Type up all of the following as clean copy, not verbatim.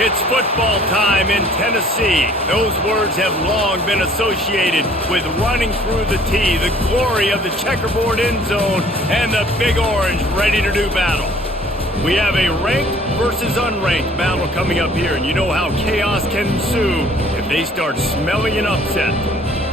It's football time in Tennessee. Those words have long been associated with running through the tee, the glory of the checkerboard end zone, and the Big Orange ready to do battle. We have a ranked versus unranked battle coming up here, and you know how chaos can ensue if they start smelling an upset.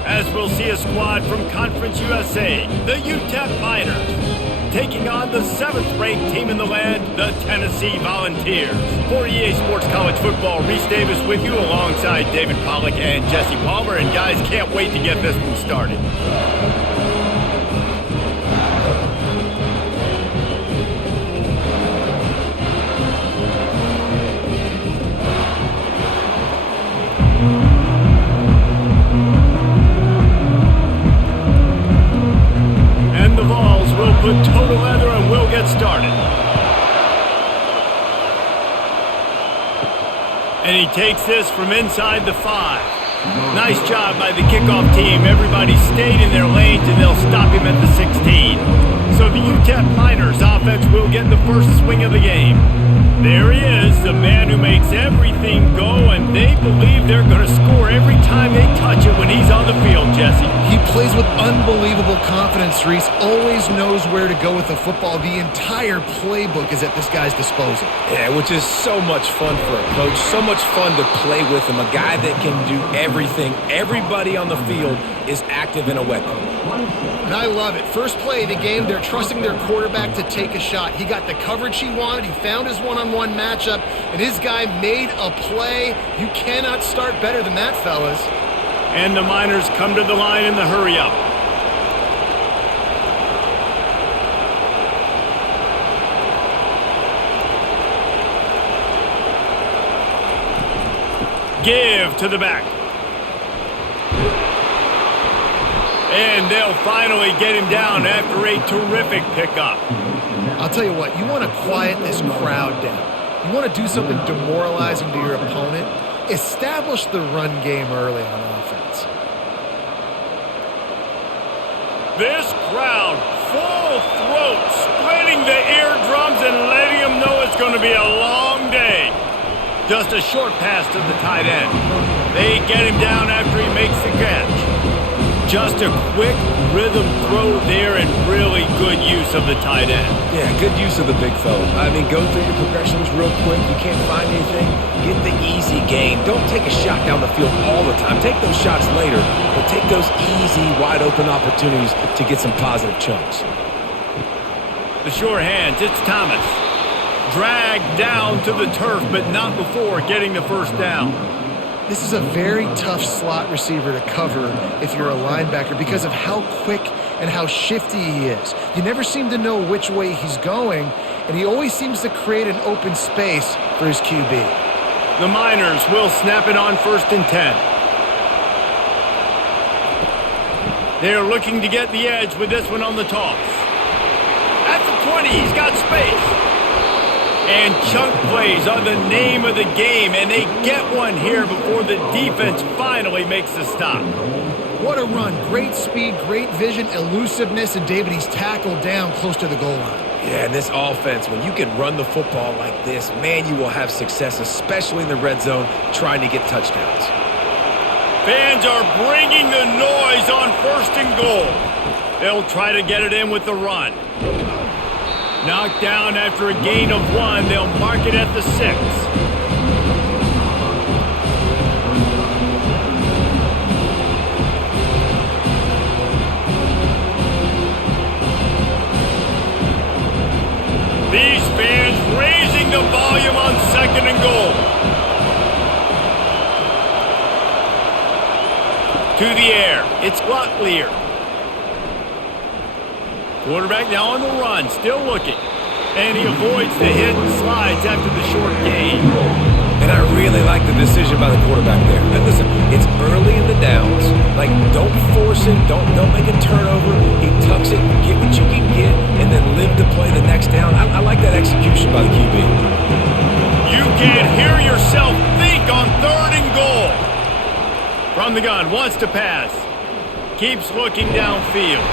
As we'll see a squad from Conference USA, the UTEP Miners, taking on the 7th-ranked team in the land, the Tennessee Volunteers. For EA Sports College Football, Reese Davis with you alongside David Pollack and Jesse Palmer. And guys, can't wait to get this one started. And the Vols will put total leather and we'll get started. And he takes this from inside the 5. Nice job by the kickoff team. Everybody stayed in their lanes and they'll stop him at the 16. So the UTEP Miners offense will get the first swing of the game. There he is, the man who makes everything go, and they believe they're going to score every time they touch it when he's on the field, Jesse. He plays with unbelievable confidence, Reese. Always knows where to go with the football. The entire playbook is at this guy's disposal. Yeah, which is so much fun for a coach. So much fun to play with him. A guy that can do everything. Everybody on the field is active in a weapon. And I love it. First play of the game, they're trusting their quarterback to take a shot. He got the coverage he wanted. He found his one-on-one matchup, and his guy made a play. You cannot start better than that, fellas. And the Miners come to the line in the hurry-up. Give to the back. And they'll finally get him down after a terrific pickup. I'll tell you what, you want to quiet this crowd down. You want to do something demoralizing to your opponent. Establish the run game early on offense. This crowd, full throat, splitting the eardrums and letting them know it's going to be a long day. Just a short pass to the tight end. They get him down after he makes the catch. Just a quick rhythm throw there and really good use of the tight end. Yeah, good use of the big fella. I mean, go through your progressions real quick. You can't find anything, get the easy gain. Don't take a shot down the field all the time. Take those shots later, but take those easy, wide-open opportunities to get some positive chunks. The sure hands, it's Thomas. Dragged down to the turf, but not before getting the first down. This is a very tough slot receiver to cover if you're a linebacker because of how quick and how shifty he is. You never seem to know which way he's going, and he always seems to create an open space for his QB. The Miners will snap it on 1st and 10. They're looking to get the edge with this one on the toss. At the 20, he's got space. And chunk plays are the name of the game, and they get one here before the defense finally makes the stop. What a run. Great speed, great vision, elusiveness, and David, he's tackled down close to the goal line. Yeah, and this offense, when you can run the football like this, man, you will have success, especially in the red zone, trying to get touchdowns. Fans are bringing the noise on 1st and goal. They'll try to get it in with the run. Knocked down after a gain of 1. They'll mark it at the 6. These fans raising the volume on 2nd and goal. To the air. It's Locklear. Quarterback now on the run, still looking. And he avoids the hit and slides after the short gain. And I really like the decision by the quarterback there. And listen, it's early in the downs. Like, don't force it. Don't make a turnover. He tucks it, get what you can get, and then live to play the next down. I like that execution by the QB. You can hear yourself think on 3rd and goal. From the gun, wants to pass. Keeps looking downfield.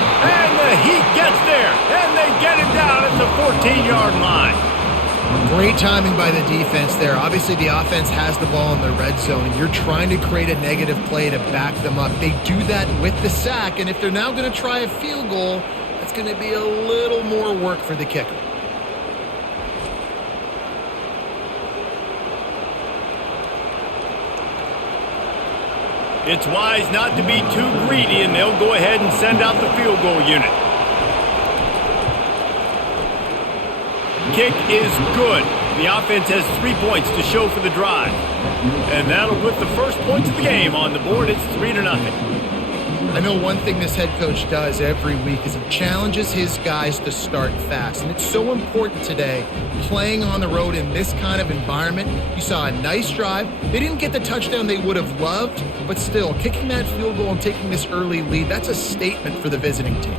And he gets there, and they get him down at the 14-yard line. Great timing by the defense there. Obviously, the offense has the ball in the red zone, and you're trying to create a negative play to back them up. They do that with the sack, and if they're now going to try a field goal, that's going to be a little more work for the kicker. It's wise not to be too greedy, and they'll go ahead and send out the field goal unit. Kick is good. The offense has 3 points to show for the drive. And that'll put the first points of the game on the board. It's 3-0. I know one thing this head coach does every week is he challenges his guys to start fast. And it's so important today, playing on the road in this kind of environment. You saw a nice drive. They didn't get the touchdown they would have loved, but still, kicking that field goal and taking this early lead, that's a statement for the visiting team.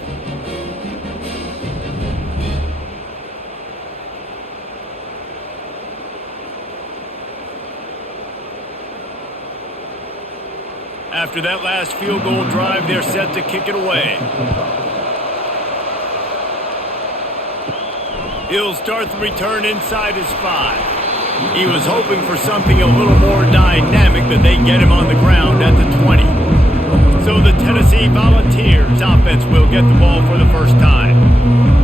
After that last field goal drive, they're set to kick it away. He'll start the return inside his 5. He was hoping for something a little more dynamic, but they get him on the ground at the 20. So the Tennessee Volunteers offense will get the ball for the first time.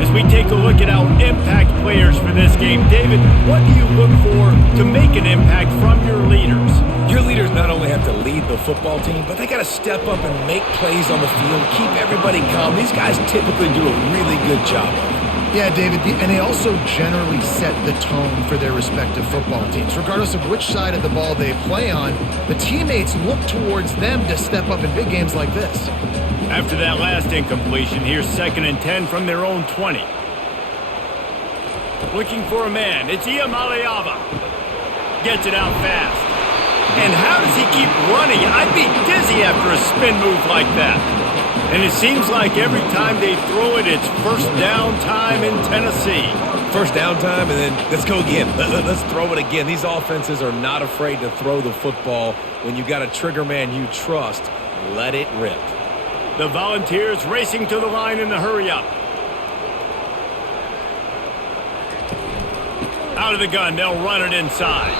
As we take a look at our impact players for this game, David, what do you look for to make an impact from your leaders? Your leaders not only have to lead the football team, but they got to step up and make plays on the field, keep everybody calm. These guys typically do a really good job of it. Yeah, David, and they also generally set the tone for their respective football teams. Regardless of which side of the ball they play on, the teammates look towards them to step up in big games like this. After that last incompletion, here's 2nd and 10 from their own 20. Looking for a man, it's Iamaleava. Gets it out fast. And how does he keep running? I'd be dizzy after a spin move like that. And it seems like every time they throw it, it's first down time in Tennessee. First down time, and then let's go again. Let's throw it again. These offenses are not afraid to throw the football. When you got a trigger man you trust, let it rip. The Volunteers racing to the line in the hurry-up. Out of the gun, they'll run it inside.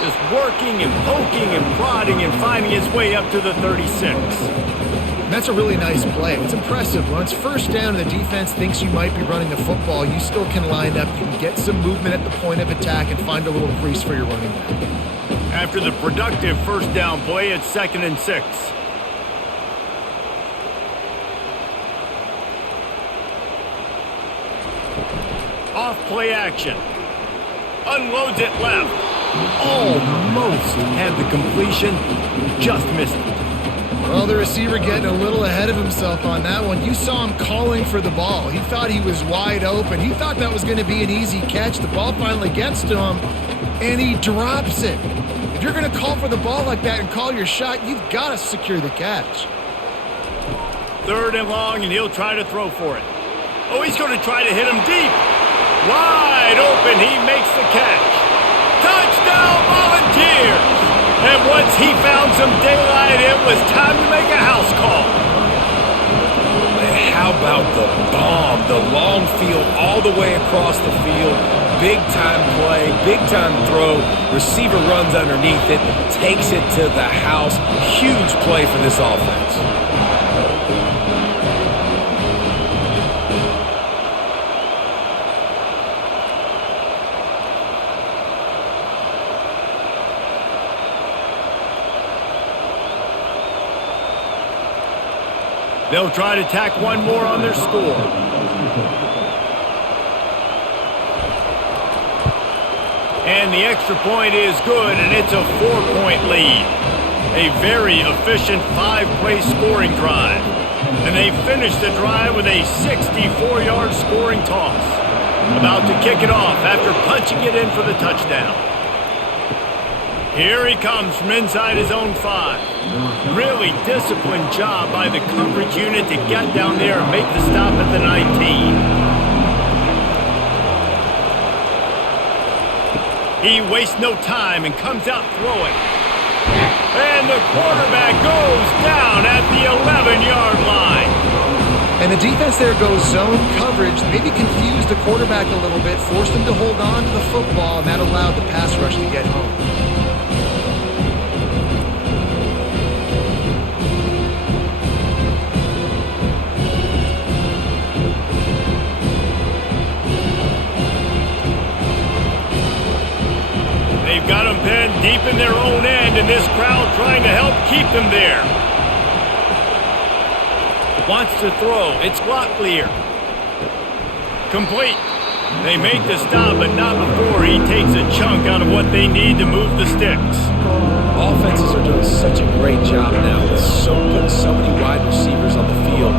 Just working and poking and prodding and finding his way up to the 36. And that's a really nice play. It's impressive. When it's first down and the defense thinks you might be running the football, you still can line up. You can get some movement at the point of attack and find a little crease for your running back. After the productive first down play, it's 2nd and 6. Off play action. Unloads it left. Almost had the completion. Just missed it. Well, the receiver getting a little ahead of himself on that one. You saw him calling for the ball. He thought he was wide open. He thought that was going to be an easy catch. The ball finally gets to him, and he drops it. If you're going to call for the ball like that and call your shot, you've got to secure the catch. 3rd and long, and he'll try to throw for it. Oh, he's going to try to hit him deep. Wide open, he makes the catch. Touchdown, Volunteers! And once he found some daylight, it was time to make a house call. How about the bomb? The long field all the way across the field. Big time play, big time throw. Receiver runs underneath it, takes it to the house. Huge play for this offense. They'll try to tack one more on their score. And the extra point is good, and it's a 4-point lead. A very efficient 5-play scoring drive. And they finish the drive with a 64-yard scoring toss. About to kick it off after punching it in for the touchdown. Here he comes from inside his own 5. Really disciplined job by the coverage unit to get down there and make the stop at the 19. He wastes no time and comes out throwing. And the quarterback goes down at the 11-yard line. And the defense there goes zone coverage, maybe confused the quarterback a little bit, forced him to hold on to the football, and that allowed the pass rush to get home. They've got them pinned deep in their own end, and this crowd trying to help keep them there. Wants to throw. It's Locklear. Complete. They make the stop, but not before he takes a chunk out of what they need to move the sticks. Offenses are doing such a great job now with putting so many wide receivers on the field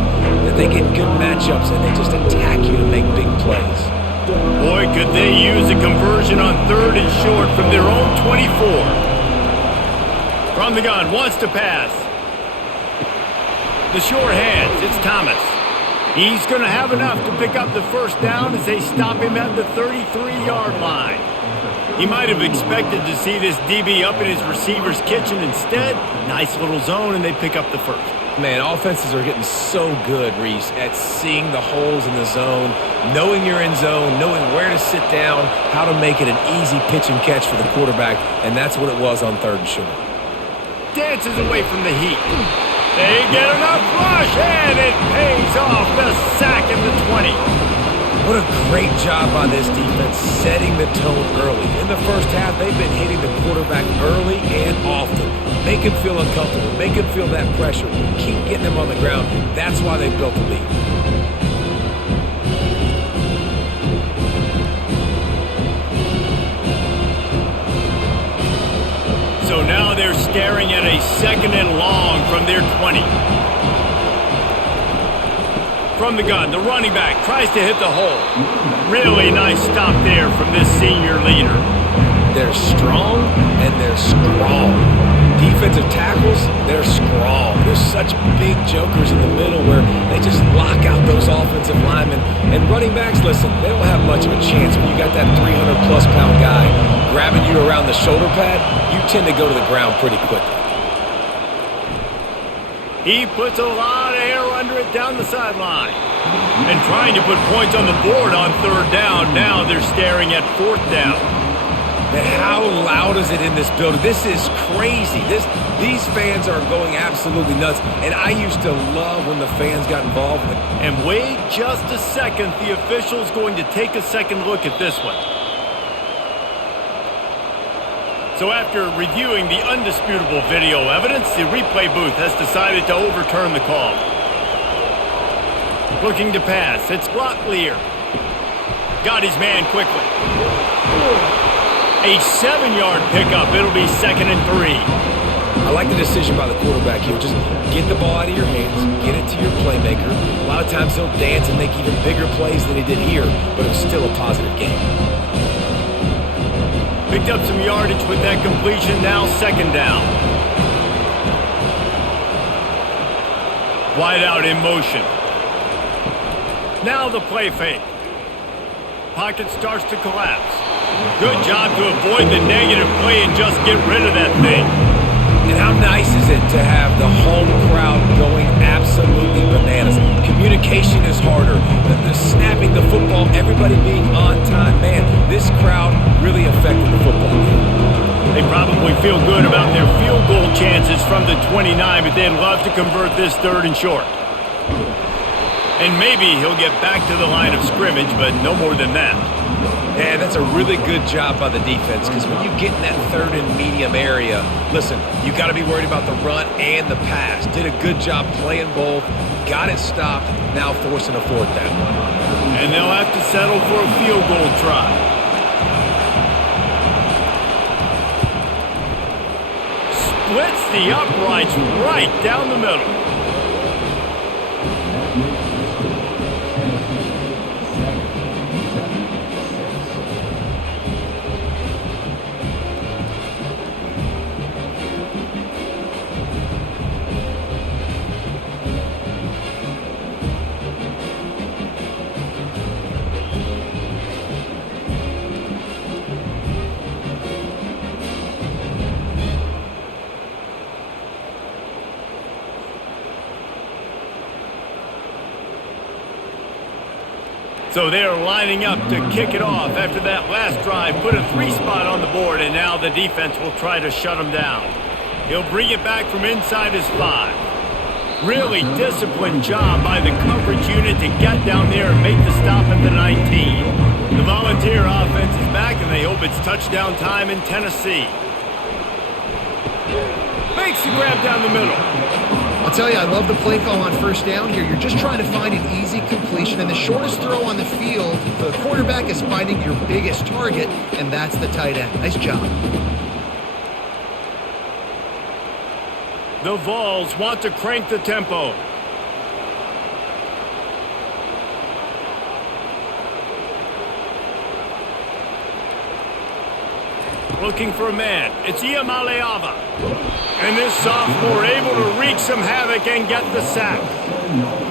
that they get good matchups and they just attack you to make big plays. Boy, could they use a conversion on 3rd and short from their own 24. From the gun, wants to pass. The sure hands, it's Thomas. He's going to have enough to pick up the first down as they stop him at the 33-yard line. He might have expected to see this DB up in his receiver's kitchen. Instead, nice little zone, and they pick up the first. Man, offenses are getting so good, Reese, at seeing the holes in the zone, knowing you're in zone, knowing where to sit down, how to make it an easy pitch and catch for the quarterback, and that's what it was on 3rd and short. Dances away from the heat. They get enough rush, and it pays off. The sack at the 20. What a great job by this defense setting the tone early. In the first half, they've been hitting the quarterback early and often. Make him feel uncomfortable. Make him feel that pressure. Keep getting him on the ground. That's why they built the lead. So now they're staring at a 2nd and long from their 20. From the gun, the running back tries to hit the hole. Really nice stop there from this senior leader. They're strong and they're strong. Defensive tackles, they're strong. There's such big jokers in the middle where they just lock out those offensive linemen. And running backs, listen, they don't have much of a chance when you got that 300-plus pound guy grabbing you around the shoulder pad. You tend to go to the ground pretty quickly. He puts a lot of air under it down the sideline. And trying to put points on the board on 3rd down. Now they're staring at 4th down. Man, how loud is it in this building? This is crazy. These fans are going absolutely nuts. And I used to love when the fans got involved. And wait just a second. The official's going to take a second look at this one. So after reviewing the undisputable video evidence, the replay booth has decided to overturn the call. Looking to pass. It's Locklear. Got his man quickly. A 7-yard pickup. It'll be 2nd and 3. I like the decision by the quarterback here. Just get the ball out of your hands, get it to your playmaker. A lot of times he'll dance and make even bigger plays than he did here, but it was still a positive game. Picked up some yardage with that completion. Now 2nd down. Wide out in motion. Now the play fake. Pocket starts to collapse. Good job to avoid the negative play and just get rid of that thing. And how nice is it to have the home crowd going absolutely bananas? Communication is harder. The snapping the football, everybody being on time. Man, this crowd really affected the football game. They probably feel good about their field goal chances from the 29, but they'd love to convert this 3rd and short. And maybe he'll get back to the line of scrimmage, but no more than that. Yeah, that's a really good job by the defense because when you get in that 3rd and medium area, listen, you got to be worried about the run and the pass. Did a good job playing both, got it stopped, now forcing a 4th down. And they'll have to settle for a field goal try. Splits the uprights right down the middle. So they're lining up to kick it off after that last drive. Put a 3-spot on the board, and now the defense will try to shut him down. He'll bring it back from inside his 5. Really disciplined job by the coverage unit to get down there and make the stop at the 19. The Volunteer offense is back, and they hope it's touchdown time in Tennessee. Makes the grab down the middle. I'll tell you, I love the play call on first down here. You're just trying to find an easy completion, and the shortest throw on the field, the quarterback is finding your biggest target, and that's the tight end. Nice job. The Vols want to crank the tempo. Looking for a man. It's Iamaleava. And this sophomore able to wreak some havoc and get the sack.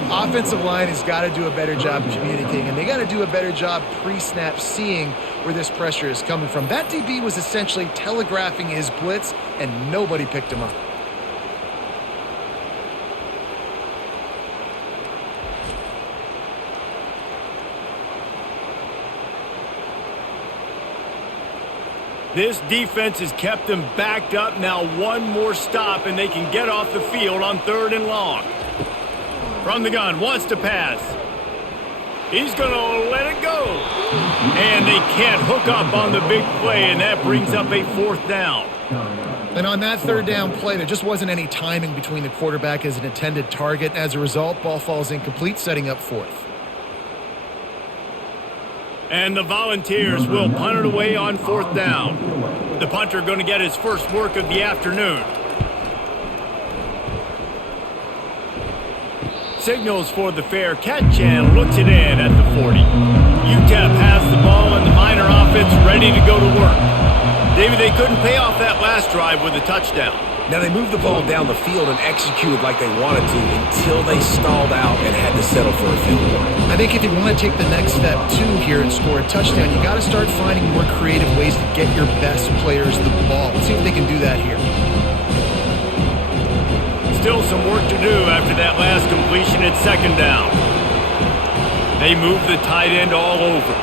Offensive line has got to do a better job communicating, and they got to do a better job pre-snap seeing where this pressure is coming from. That DB was essentially telegraphing his blitz, and nobody picked him up. This defense has kept them backed up. Now one more stop, and they can get off the field on 3rd and long. From the gun, wants to pass. He's going to let it go. And they can't hook up on the big play, and that brings up a 4th down. And on that 3rd down play, there just wasn't any timing between the quarterback as an intended target. As a result, ball falls incomplete, setting up 4th. And the Volunteers will punt it away on 4th down. The punter going to get his first work of the afternoon. Signals for the fair catch and looks it in at the 40. UTEP has the ball and the Miner offense ready to go to work. David, they couldn't pay off that last drive with a touchdown. Now, they moved the ball down the field and executed like they wanted to until they stalled out and had to settle for a field goal. I think if you want to take the next step, too, here and score a touchdown, you got to start finding more creative ways to get your best players the ball. Let's see if they can do that here. Still some work to do after that last completion at 2nd down. They move the tight end all over.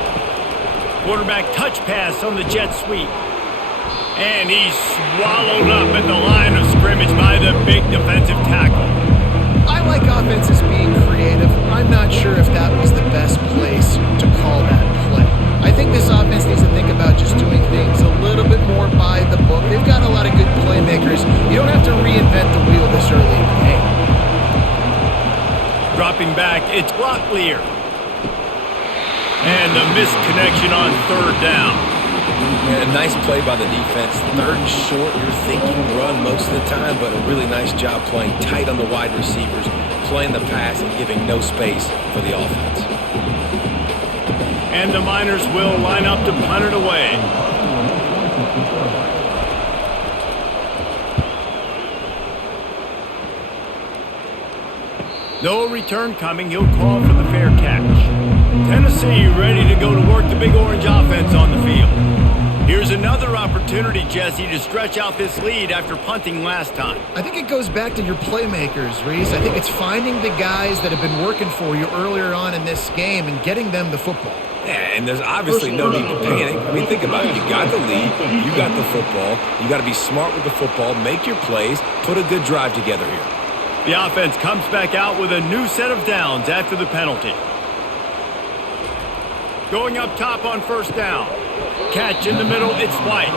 Quarterback touch pass on the jet sweep. And he's swallowed up at the line of scrimmage by the big defensive tackle. I like offenses being creative. I'm not sure if that was the best place to call that play. I think this offense needs to think about just doing things a little bit more by the book. They've got a lot of good playmakers. You don't have to reinvent the wheel this early in the game. Dropping back, it's Locklear. And the missed connection on 3rd down. And a nice play by the defense. 3rd and short, you're thinking run most of the time, but a really nice job playing tight on the wide receivers, playing the pass and giving no space for the offense. And the Miners will line up to punt it away. No return coming. He'll call for the fair catch. Tennessee ready to go to work the Big Orange offense on the field. Here's another opportunity, Jesse, to stretch out this lead after punting last time. I think it goes back to your playmakers, Reese. I think it's finding the guys that have been working for you earlier on in this game and getting them the football. Yeah, and there's obviously no need to panic. I mean, think about it. You got the lead. You got the football. You got to be smart with the football, make your plays, put a good drive together here. The offense comes back out with a new set of downs after the penalty. Going up top on 1st down. Catch in the middle, it's White.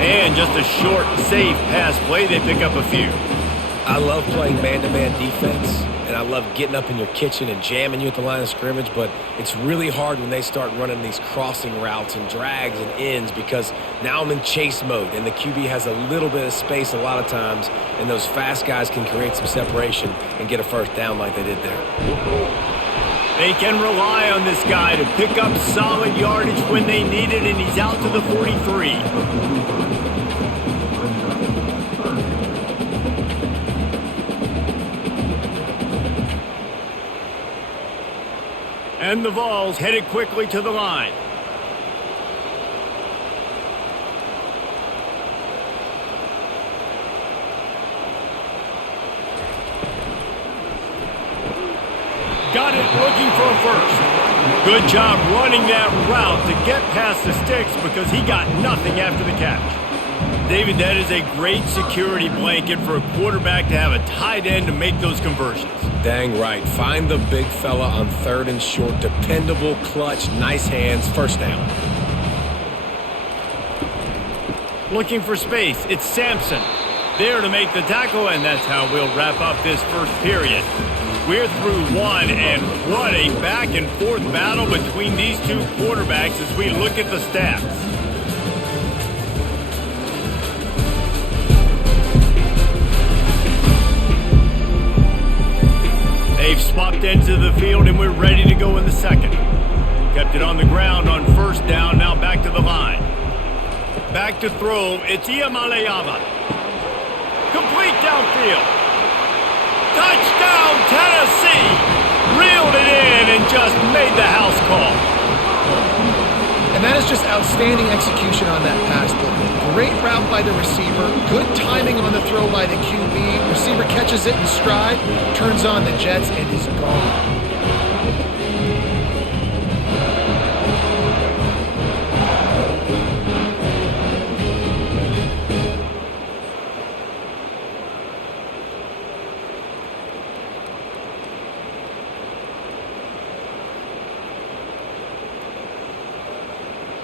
And just a short, safe pass play, they pick up a few. I love playing man-to-man defense, and I love getting up in your kitchen and jamming you at the line of scrimmage, but it's really hard when they start running these crossing routes and drags and ends because now I'm in chase mode, and the QB has a little bit of space a lot of times, and those fast guys can create some separation and get a 1st down like they did there. They can rely on this guy to pick up solid yardage when they need it, and he's out to the 43. And the Vols headed quickly to the line. Got it, looking for a 1st. Good job running that route to get past the sticks because he got nothing after the catch. David, that is a great security blanket for a quarterback to have a tight end to make those conversions. Dang right. Find the big fella on 3rd and short. Dependable, clutch, nice hands, first down. Looking for space. It's Sampson there to make the tackle, and that's how we'll wrap up this first period. We're through one, and what a back-and-forth battle between these two quarterbacks as we look at the stats. They've swapped ends of the field, and we're ready to go in the second. Kept it on the ground on first down, now back to the line. Back to throw, it's Iamaleava. Complete downfield. Touchdown, Tennessee! Reeled it in and just made the house call. And that is just outstanding execution on that pass play. Great route by the receiver, good timing on the throw by the QB. Receiver catches it in stride, turns on the jets, and is gone.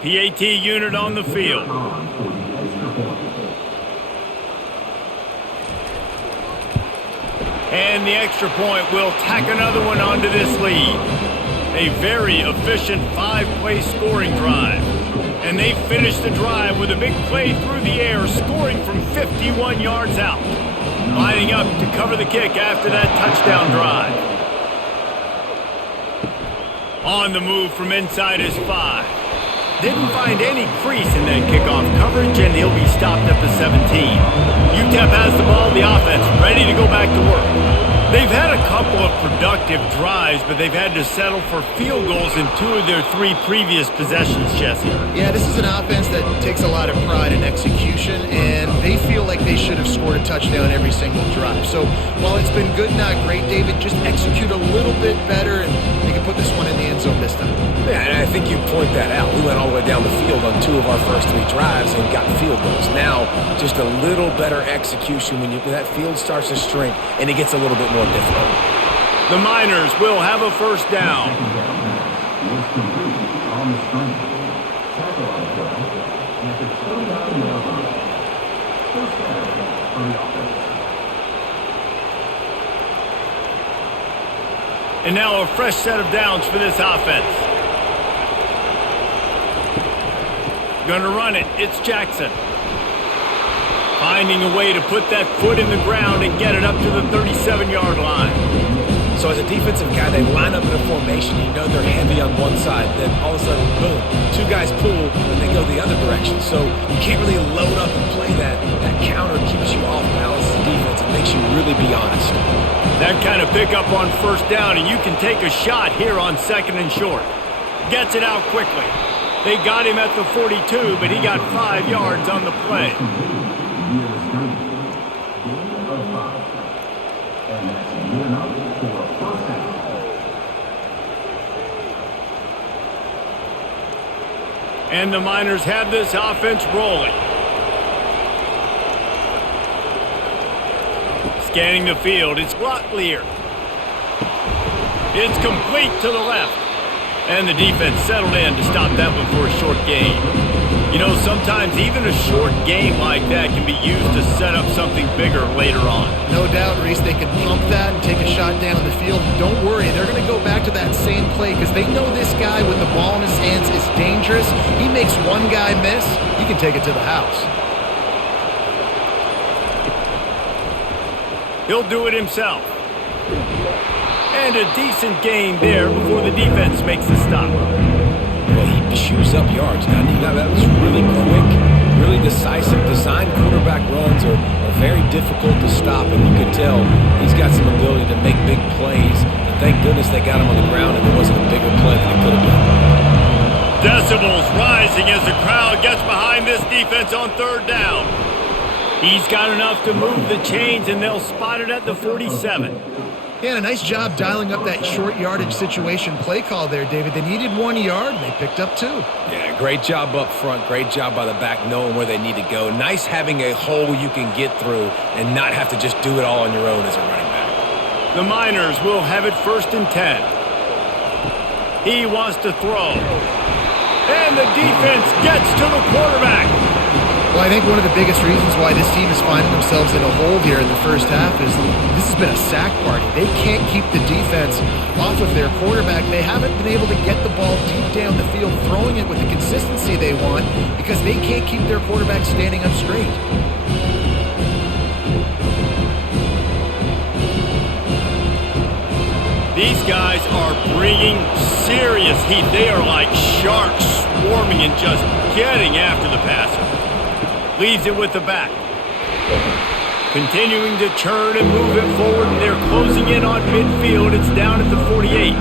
PAT unit on the field. And the extra point will tack another one onto this lead. A very efficient 5-play scoring drive. And they finish the drive with a big play through the air, scoring from 51 yards out. Lining up to cover the kick after that touchdown drive. On the move from inside his 5. Didn't find any crease in that kickoff coverage, and he'll be stopped at the 17. UTEP has the ball, the offense ready to go back to work. They've had a couple of productive drives, but they've had to settle for field goals in 2 of their 3 previous possessions, Jesse. Yeah, this is an offense that takes a lot of pride in execution, and they feel like they should have scored a touchdown every single drive. So while it's been good, not great, David, just execute a little bit better, and they can put this one in the end zone this time. Yeah, and I think you point that out. We went all the way down the field on 2 of our first 3 drives and got field goals. Now, just a little better execution when that field starts to shrink and it gets a little bit more difficult. The Miners will have a first down. And now a fresh set of downs for this offense. Gonna run it. It's Jackson. Finding a way to put that foot in the ground and get it up to the 37-yard line. So as a defensive guy, they line up in a formation. You know they're heavy on one side. Then all of a sudden, boom, 2 guys pull and they go the other direction. So you can't really load up and play that. That counter keeps you off balance as a defense. It makes you really be honest. That kind of pickup on first down, and you can take a shot here on 2nd and short. Gets it out quickly. They got him at the 42, but he got 5 yards on the play. And the Miners have this offense rolling. Scanning the field, it's Locklear. It's complete to the left. And the defense settled in to stop that one for a short gain. You know, sometimes even a short game like that can be used to set up something bigger later on. No doubt, Reese, they can pump that and take a shot down the field. Don't worry, they're going to go back to that same play because they know this guy with the ball in his hands is dangerous. He makes one guy miss, he can take it to the house. He'll do it himself. And a decent gain there before the defense makes the stop. Well, he chews up yards. Now, that was really quick, really decisive. Design quarterback runs are very difficult to stop, and you could tell he's got some ability to make big plays. And thank goodness they got him on the ground and there wasn't a bigger play than it could have been. Decibels rising as the crowd gets behind this defense on 3rd down. He's got enough to move the chains, and they'll spot it at the 47. Yeah, and a nice job dialing up that short yardage situation play call there, David. They needed 1 yard, and they picked up 2. Yeah, great job up front. Great job by the back knowing where they need to go. Nice having a hole you can get through and not have to just do it all on your own as a running back. The Miners will have it 1st and 10. He wants to throw. And the defense gets to the quarterback. Well, I think one of the biggest reasons why this team is finding themselves in a hole here in the first half is this has been a sack party. They can't keep the defense off of their quarterback. They haven't been able to get the ball deep down the field, throwing it with the consistency they want because they can't keep their quarterback standing up straight. These guys are bringing serious heat. They are like sharks swarming and just getting after the passer. Leaves it with the back. Continuing to churn and move it forward. They're closing in on midfield. It's down at the 48.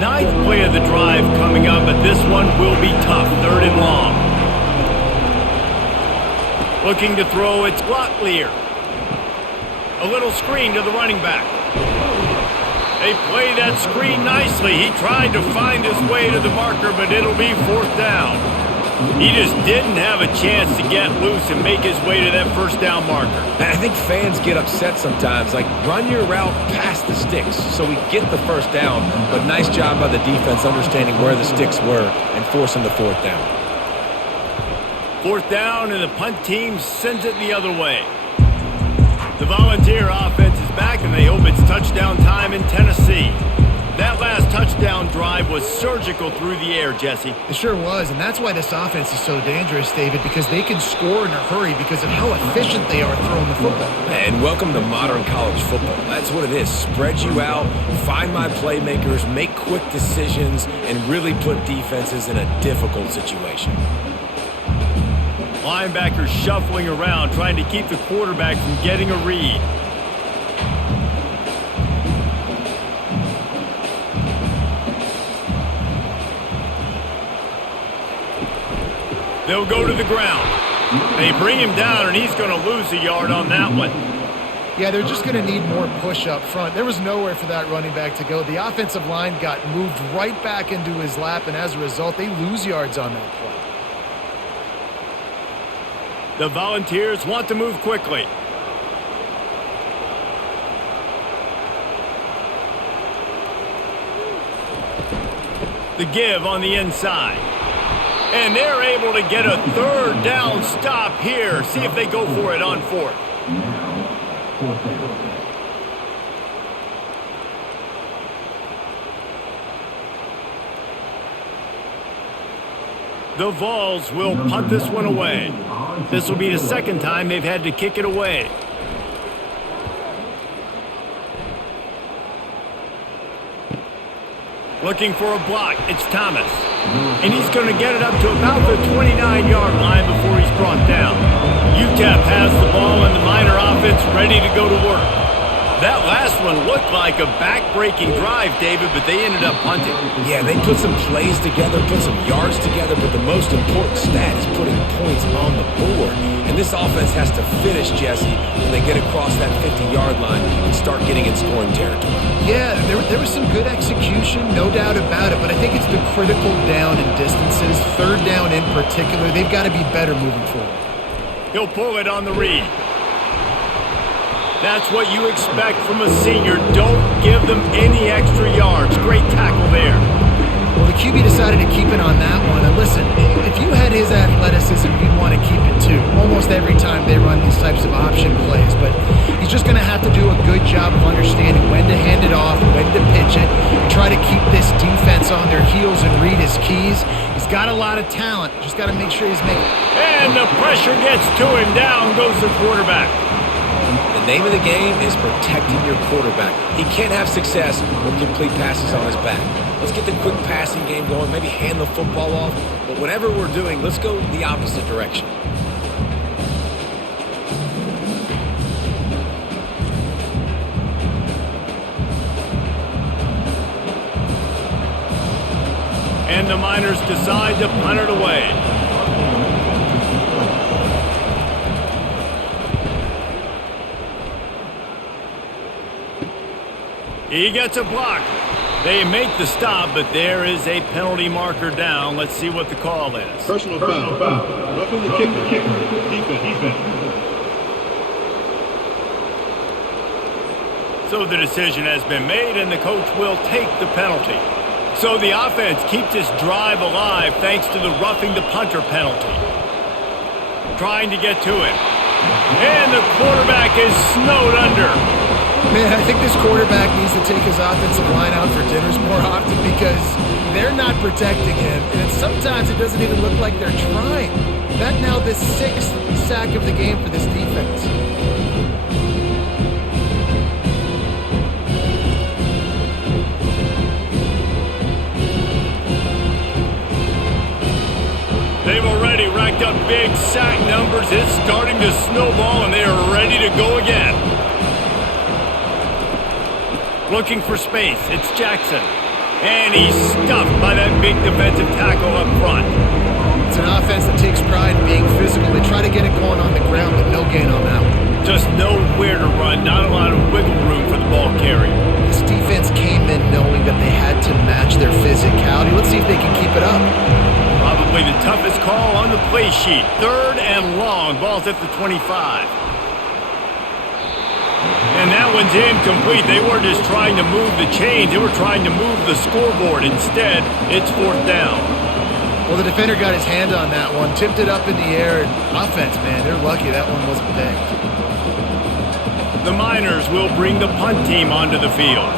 Ninth play of the drive coming up, but this one will be tough. 3rd and long. Looking to throw, it's Glocklear. A little screen to the running back. They play that screen nicely. He tried to find his way to the marker, but it'll be 4th down. He just didn't have a chance to get loose and make his way to that 1st down marker. And I think fans get upset sometimes. Like, run your route past the sticks so we get the 1st down. But nice job by the defense understanding where the sticks were and forcing the 4th down. 4th down, and the punt team sends it the other way. The Volunteer offense is back, and they hope it's touchdown time in Tennessee. That last touchdown drive was surgical through the air, Jesse. It sure was, and that's why this offense is so dangerous, David, because they can score in a hurry because of how efficient they are throwing the football. And welcome to modern college football. That's what it is. Spread you out, find my playmakers, make quick decisions, and really put defenses in a difficult situation. Linebackers shuffling around, trying to keep the quarterback from getting a read. They'll go to the ground. They bring him down, and he's going to lose a yard on that one. Yeah, they're just going to need more push up front. There was nowhere for that running back to go. The offensive line got moved right back into his lap, and as a result, they lose yards on that play. The Volunteers want to move quickly. The give on the inside. And they're able to get a 3rd down stop here. See if they go for it on 4th. The Vols will punt this one away. This will be the 2nd time they've had to kick it away. Looking for a block, it's Thomas. And he's going to get it up to about the 29-yard line before he's brought down. UTEP has the ball and the Miner offense ready to go to work. That last one looked like a back-breaking drive, David, but they ended up punting. Yeah, they put some plays together, put some yards together, but the most important stat is putting points on the board. And this offense has to finish, Jesse, when they get across that 50-yard line and start getting in scoring territory. Yeah, there was some good execution, no doubt about it, but I think it's the critical down and distances, 3rd down in particular. They've got to be better moving forward. He'll pull it on the read. That's what you expect from a senior. Don't give them any extra yards. Great tackle there. Well, the QB decided to keep it on that one. And listen, if you had his athleticism, you'd want to keep it too. Almost every time they run these types of option plays. But he's just going to have to do a good job of understanding when to hand it off, when to pitch it, and try to keep this defense on their heels and read his keys. He's got a lot of talent. Just got to make sure he's making it. And the pressure gets to him. Down goes the quarterback. The name of the game is protecting your quarterback. He can't have success with complete passes on his back. Let's get the quick passing game going, maybe hand the football off. But whatever we're doing, let's go the opposite direction. And the Miners decide to punt it away. He gets a block. They make the stop, but there is a penalty marker down. Let's see what the call is. Personal foul. Roughing the kicker. Defense. So the decision has been made, and the coach will take the penalty. So the offense keeps this drive alive thanks to the roughing the punter penalty. Trying to get to it. And the quarterback is snowed under. Man, I think this quarterback needs to take his offensive line out for dinners more often because they're not protecting him. And sometimes it doesn't even look like they're trying. That now the 6th sack of the game for this defense. They've already racked up big sack numbers. It's starting to snowball, and they are ready to go again. Looking for space. It's Jackson. And he's stuffed by that big defensive tackle up front. It's an offense that takes pride in being physical. They try to get it going on the ground, but no gain on that one. Just nowhere to run. Not a lot of wiggle room for the ball carrier. This defense came in knowing that they had to match their physicality. Let's see if they can keep it up. Probably the toughest call on the play sheet. 3rd and long. Ball's at the 25. And that one's incomplete. They weren't just trying to move the chains. They were trying to move the scoreboard. Instead, it's 4th down. Well, the defender got his hand on that one, tipped it up in the air. Offense, man, they're lucky that one wasn't picked. The Miners will bring the punt team onto the field.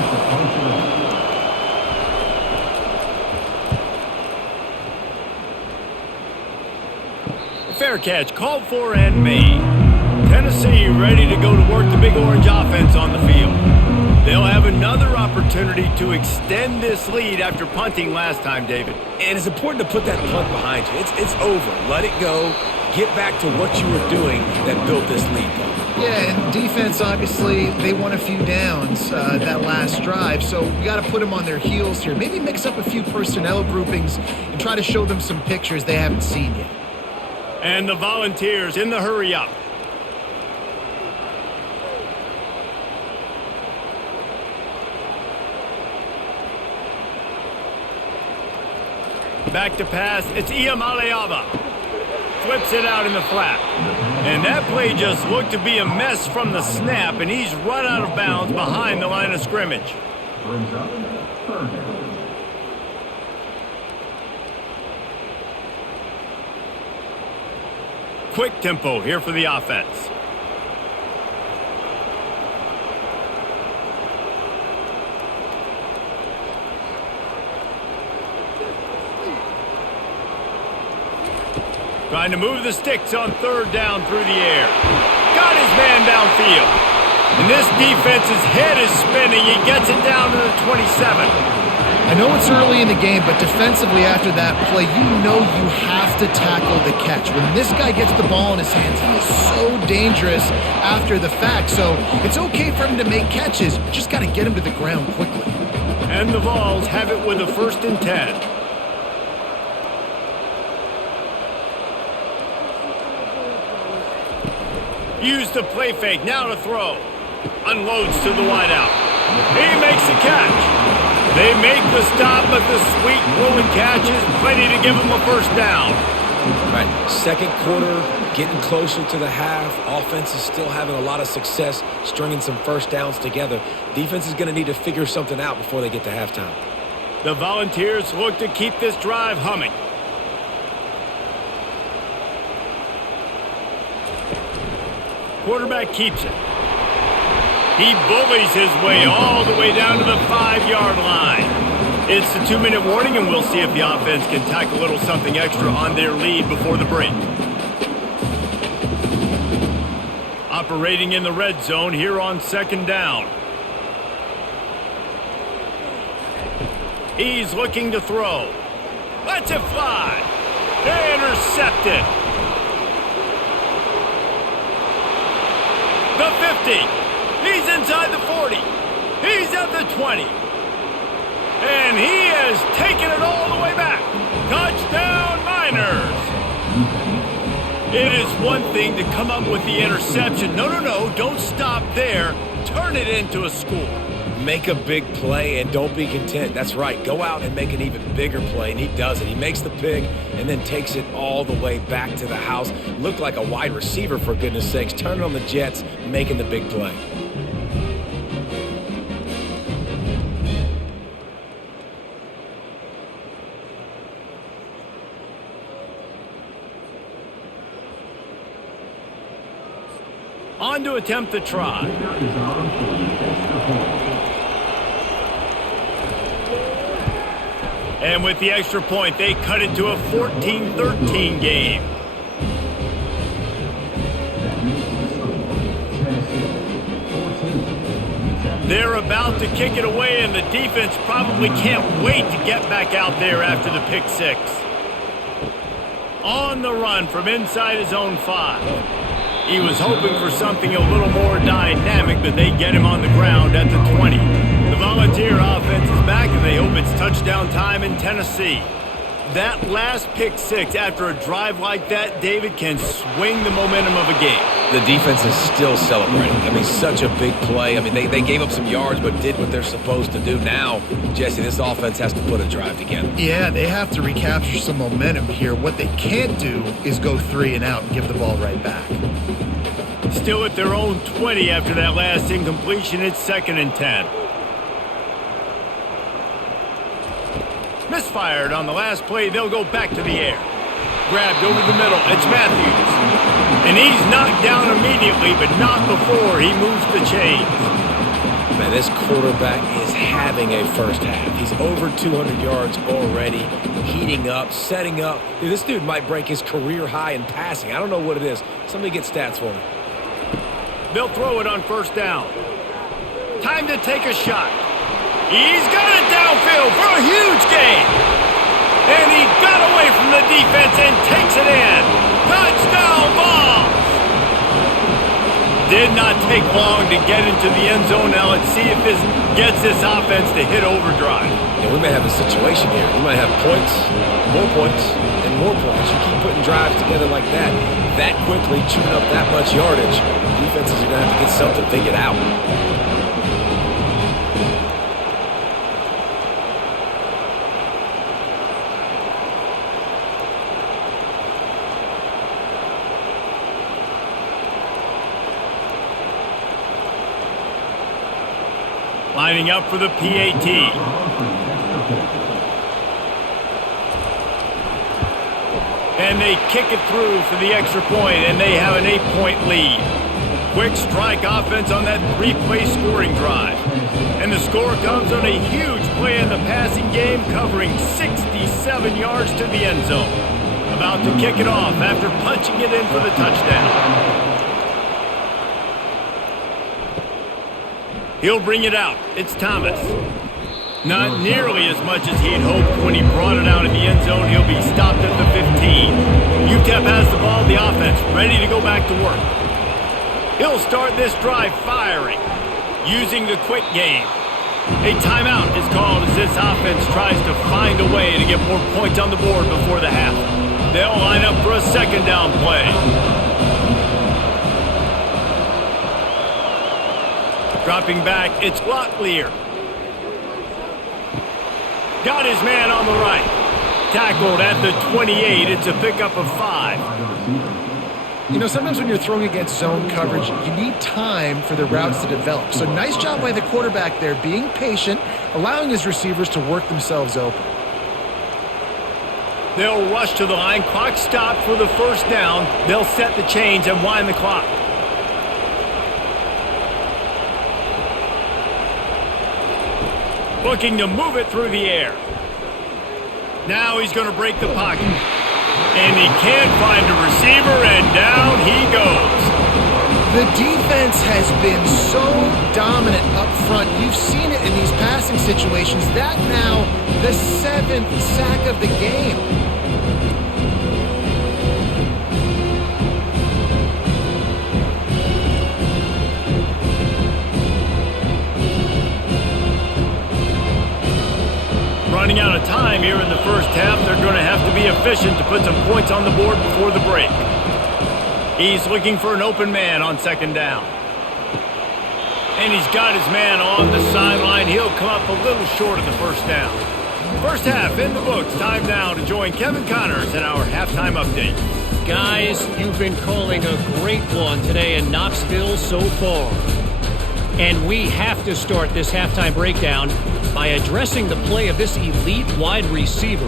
Fair catch, called for and made. Tennessee ready to go to work the Big Orange offense on the field. They'll have another opportunity to extend this lead after punting last time, David. And it's important to put that punt behind you. It's over. Let it go. Get back to what you were doing that built this lead. Yeah, and defense, obviously, they won a few downs that last drive, so we got to put them on their heels here. Maybe mix up a few personnel groupings and try to show them some pictures they haven't seen yet. And the Volunteers in the hurry up. Back to pass. It's Iamaleava. Flips it out in the flat. And that play just looked to be a mess from the snap, and he's run out of bounds behind the line of scrimmage. Quick tempo here for the offense. Trying to move the sticks on 3rd down through the air. Got his man downfield. And this defense's head is spinning. He gets it down to the 27. I know it's early in the game, but defensively after that play, you know you have to tackle the catch. When this guy gets the ball in his hands, he is so dangerous after the fact. So it's okay for him to make catches. You just got to get him to the ground quickly. And the Vols have it with a 1st and 10. Use the play fake, now to throw. Unloads to the wideout. He makes the catch. They make the stop, but the sweet rolling catch is plenty to give them a 1st down. Right, 2nd quarter, getting closer to the half. Offense is still having a lot of success stringing some 1st downs together. Defense is going to need to figure something out before they get to halftime. The Volunteers look to keep this drive humming. Quarterback keeps it. He bullies his way all the way down to the 5-yard line. It's the 2-minute warning, and we'll see if the offense can tack a little something extra on their lead before the break. Operating in the red zone here on 2nd down. He's looking to throw. Lets it fly. Intercepted. The 50. He's inside the 40. He's at the 20. And he has taken it all the way back. Touchdown, Miners! It is one thing to come up with the interception. No, don't stop there. Turn it into a score. Make a big play and don't be content. That's right. Go out and make an even bigger play, and he does it. He makes the pick and then takes it all the way back to the house. Looked like a wide receiver, for goodness sakes. Turning on the Jets, making the big play. On to attempt the try. And with the extra point, they cut it to a 14-13 game. They're about to kick it away, and the defense probably can't wait to get back out there after the pick six. On the run from inside his own 5. He was hoping for something a little more dynamic, but they get him on the ground at the 20. The Volunteer offense is back, and they hope it's touchdown time in Tennessee. That last pick six after a drive like that, David, can swing the momentum of a game. The defense is still celebrating. I mean, such a big play. I mean, they gave up some yards but did what they're supposed to do. Now, Jesse, this offense has to put a drive together. Yeah, they have to recapture some momentum here. What they can't do is go 3 and out and give the ball right back. Still at their own 20 after that last incompletion. It's 2nd and 10. Misfired on the last play. They'll go back to the air. Grabbed over the middle. It's Matthews. And he's knocked down immediately, but not before he moves the chains. Man, this quarterback is having a first half. He's over 200 yards already, heating up, setting up. Dude, this dude might break his career high in passing. I don't know what it is. Somebody get stats for me. They'll throw it on 1st down. Time to take a shot. He's got it downfield for a huge gain. And he got away from the defense and takes it in. Touchdown ball. Did not take long to get into the end zone. Now let's see if this gets this offense to hit overdrive. Yeah, we may have a situation here. We might have points, and more points. You keep putting drives together like that quickly, chewing up that much yardage. Defenses are going to have to get something figured out. Lining up for the PAT. And they kick it through for the extra point, and they have an 8-point lead. Quick strike offense on that 3-play scoring drive. And the score comes on a huge play in the passing game, covering 67 yards to the end zone. About to kick it off after punching it in for the touchdown. He'll bring it out. It's Thomas. Not nearly as much as he'd hoped when he brought it out in the end zone. He'll be stopped at the 15. UTEP has the ball, the offense ready to go back to work. He'll start this drive firing, using the quick game. A timeout is called as this offense tries to find a way to get more points on the board before the half. They'll line up for a 2nd down play. Dropping back, it's Locklear. Got his man on the right. Tackled at the 28. It's a pickup of 5. You know, sometimes when you're throwing against zone coverage, you need time for the routes to develop. So nice job by the quarterback there, being patient, allowing his receivers to work themselves open. They'll rush to the line. Clock stopped for the 1st down. They'll set the chains and wind the clock. Looking to move it through the air. Now he's going to break the pocket. And he can't find a receiver, and down he goes. The defense has been so dominant up front. You've seen it in these passing situations. That now the 7th sack of the game. Running out of time here in the first half, they're going to have to be efficient to put some points on the board before the break. He's looking for an open man on second down. And he's got his man on the sideline. He'll come up a little short of the first down. First half in the books. Time now to join Kevin Connors in our halftime update. Guys, you've been calling a great one today in Knoxville so far. And we have to start this halftime breakdown by addressing the play of this elite wide receiver.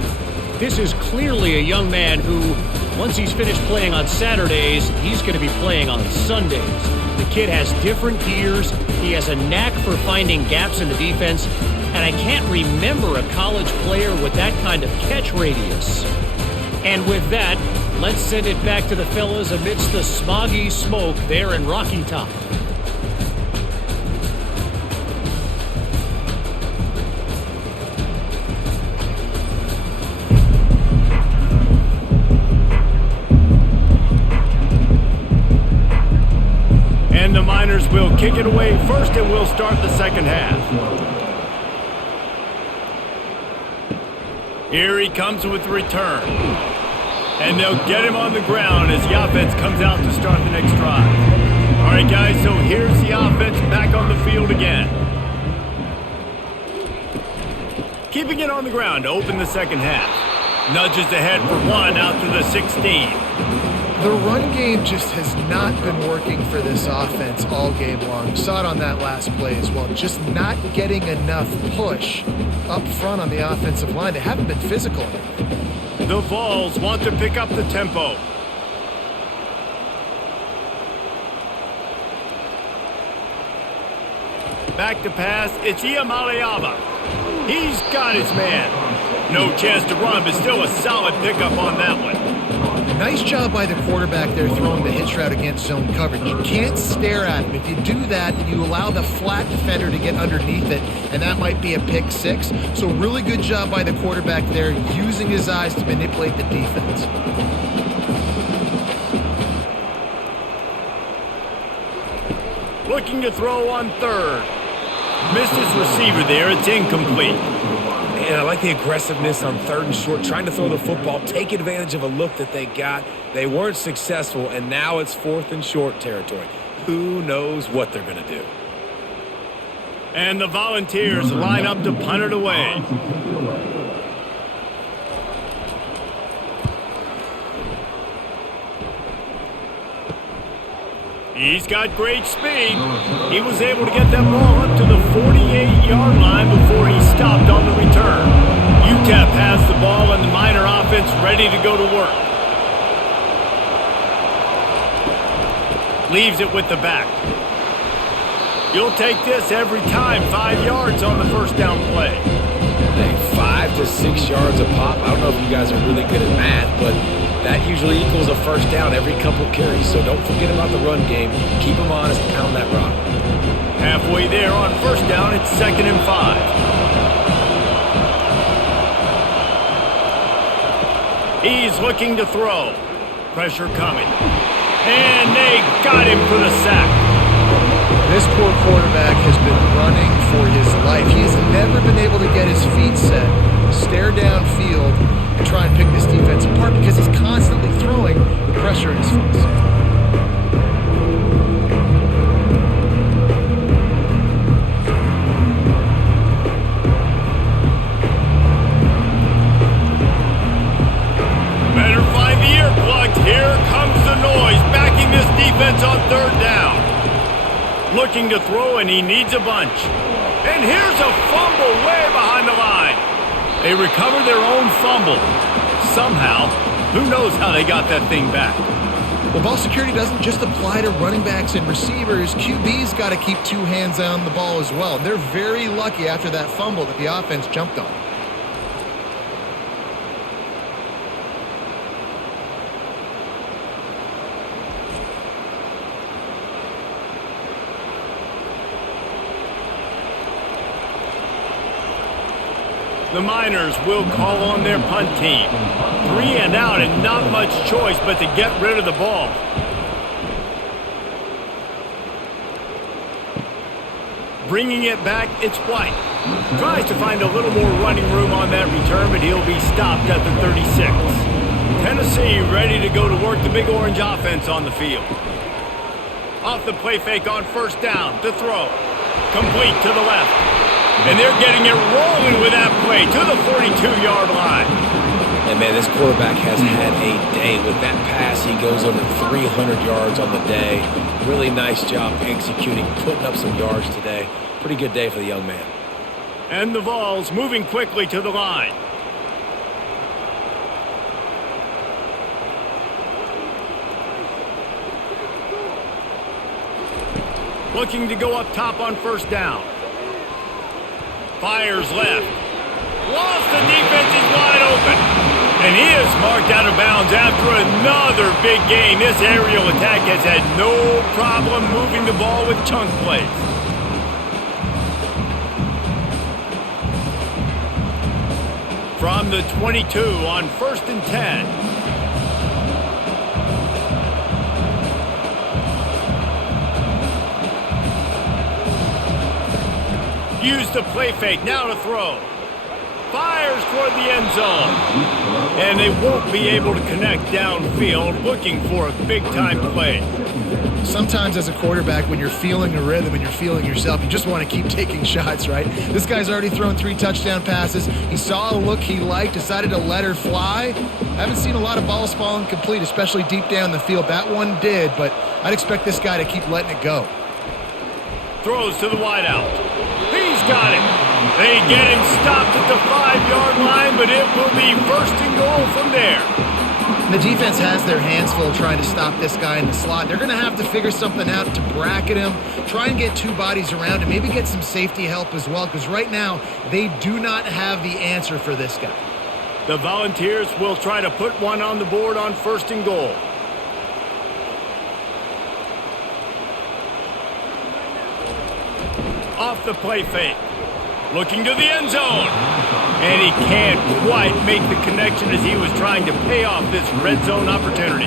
This is clearly a young man who, once he's finished playing on Saturdays, he's going to be playing on Sundays. The kid has different gears. He has a knack for finding gaps in the defense. And I can't remember a college player with that kind of catch radius. And with that, let's send it back to the fellas amidst the smoggy smoke there in Rocky Top. And the Miners will kick it away first, and we'll start the second half. Here he comes with the return. And they'll get him on the ground as the offense comes out to start the next drive. All right, guys, so here's the offense back on the field again. Keeping it on the ground to open the second half. Nudges ahead for one out to the 16. The run game just has not been working for this offense all game long. You saw it on that last play as well. Just not getting enough push up front on the offensive line. They haven't been physical enough. The Vols want to pick up the tempo. Back to pass, it's Iamaleava. He's got his man. No chance to run, but still a solid pickup on that one. Nice job by the quarterback there throwing the hitch route against zone coverage. You can't stare at him. If you do that, you allow the flat defender to get underneath it, and that might be a pick six. So really good job by the quarterback there, using his eyes to manipulate the defense. Looking to throw on third. Missed his receiver there. It's incomplete. Man, I like the aggressiveness on third and short, trying to throw the football, take advantage of a look that they got. They weren't successful, and now it's fourth and short territory. Who knows what they're going to do? And the Volunteers line up to punt it away. He's got great speed. He was able to get that ball up to the 48-yard line before he stopped on the return. UTEP has the ball and the Miner offense ready to go to work. Leaves it with the back. You'll take this every time. 5 yards on the first down play. Hey, 5 to 6 yards a pop. I don't know if you guys are really good at math, but that usually equals a first down every couple carries. So don't forget about the run game. Keep them honest, pound that rock. Halfway there on first down, it's 2nd and 5. He's looking to throw. Pressure coming. And they got him for the sack. This poor quarterback has been running for his life. He has never been able to get his feet set, stare downfield, and try and pick this defense apart because he's constantly throwing the pressure in his face. Better find the earplugs. Here comes the noise, backing this defense on third down. Looking to throw, and he needs a bunch. And here's a fumble way behind the line. They recover their own fumble. Somehow, who knows how they got that thing back. Well, ball security doesn't just apply to running backs and receivers. QB's got to keep 2 hands on the ball as well. They're very lucky after that fumble that the offense jumped on. The Miners will call on their punt team. 3 and out and not much choice but to get rid of the ball. Bringing it back, it's White. Tries to find a little more running room on that return, but he'll be stopped at the 36. Tennessee ready to go to work the Big Orange offense on the field. Off the play fake on first down to throw. Complete to the left. And they're getting it rolling with that play to the 42-yard line. And, man, this quarterback has had a day. With that pass, he goes over 300 yards on the day. Really nice job executing, putting up some yards today. Pretty good day for the young man. And the Vols moving quickly to the line. Looking to go up top on first down. Fires left. Lost the defense is wide open. And he is marked out of bounds after another big gain. This aerial attack has had no problem moving the ball with chunk plays. From the 22 on 1st and 10. Use the play fake, now to throw. Fires toward the end zone. And they won't be able to connect downfield, looking for a big-time play. Sometimes as a quarterback, when you're feeling a rhythm and you're feeling yourself, you just want to keep taking shots, right? This guy's already thrown 3 touchdown passes. He saw a look he liked, decided to let her fly. I haven't seen a lot of balls falling complete, especially deep down the field. That one did, but I'd expect this guy to keep letting it go. Throws to the wideout. He's got it. They get him stopped at the 5-yard line, but it will be 1st and goal from there. The defense has their hands full trying to stop this guy in the slot. They're going to have to figure something out to bracket him, try and get 2 bodies around him, maybe get some safety help as well, because right now they do not have the answer for this guy. The Volunteers will try to put one on the board on 1st and goal. Off the play fake. Looking to the end zone. And he can't quite make the connection as he was trying to pay off this red zone opportunity.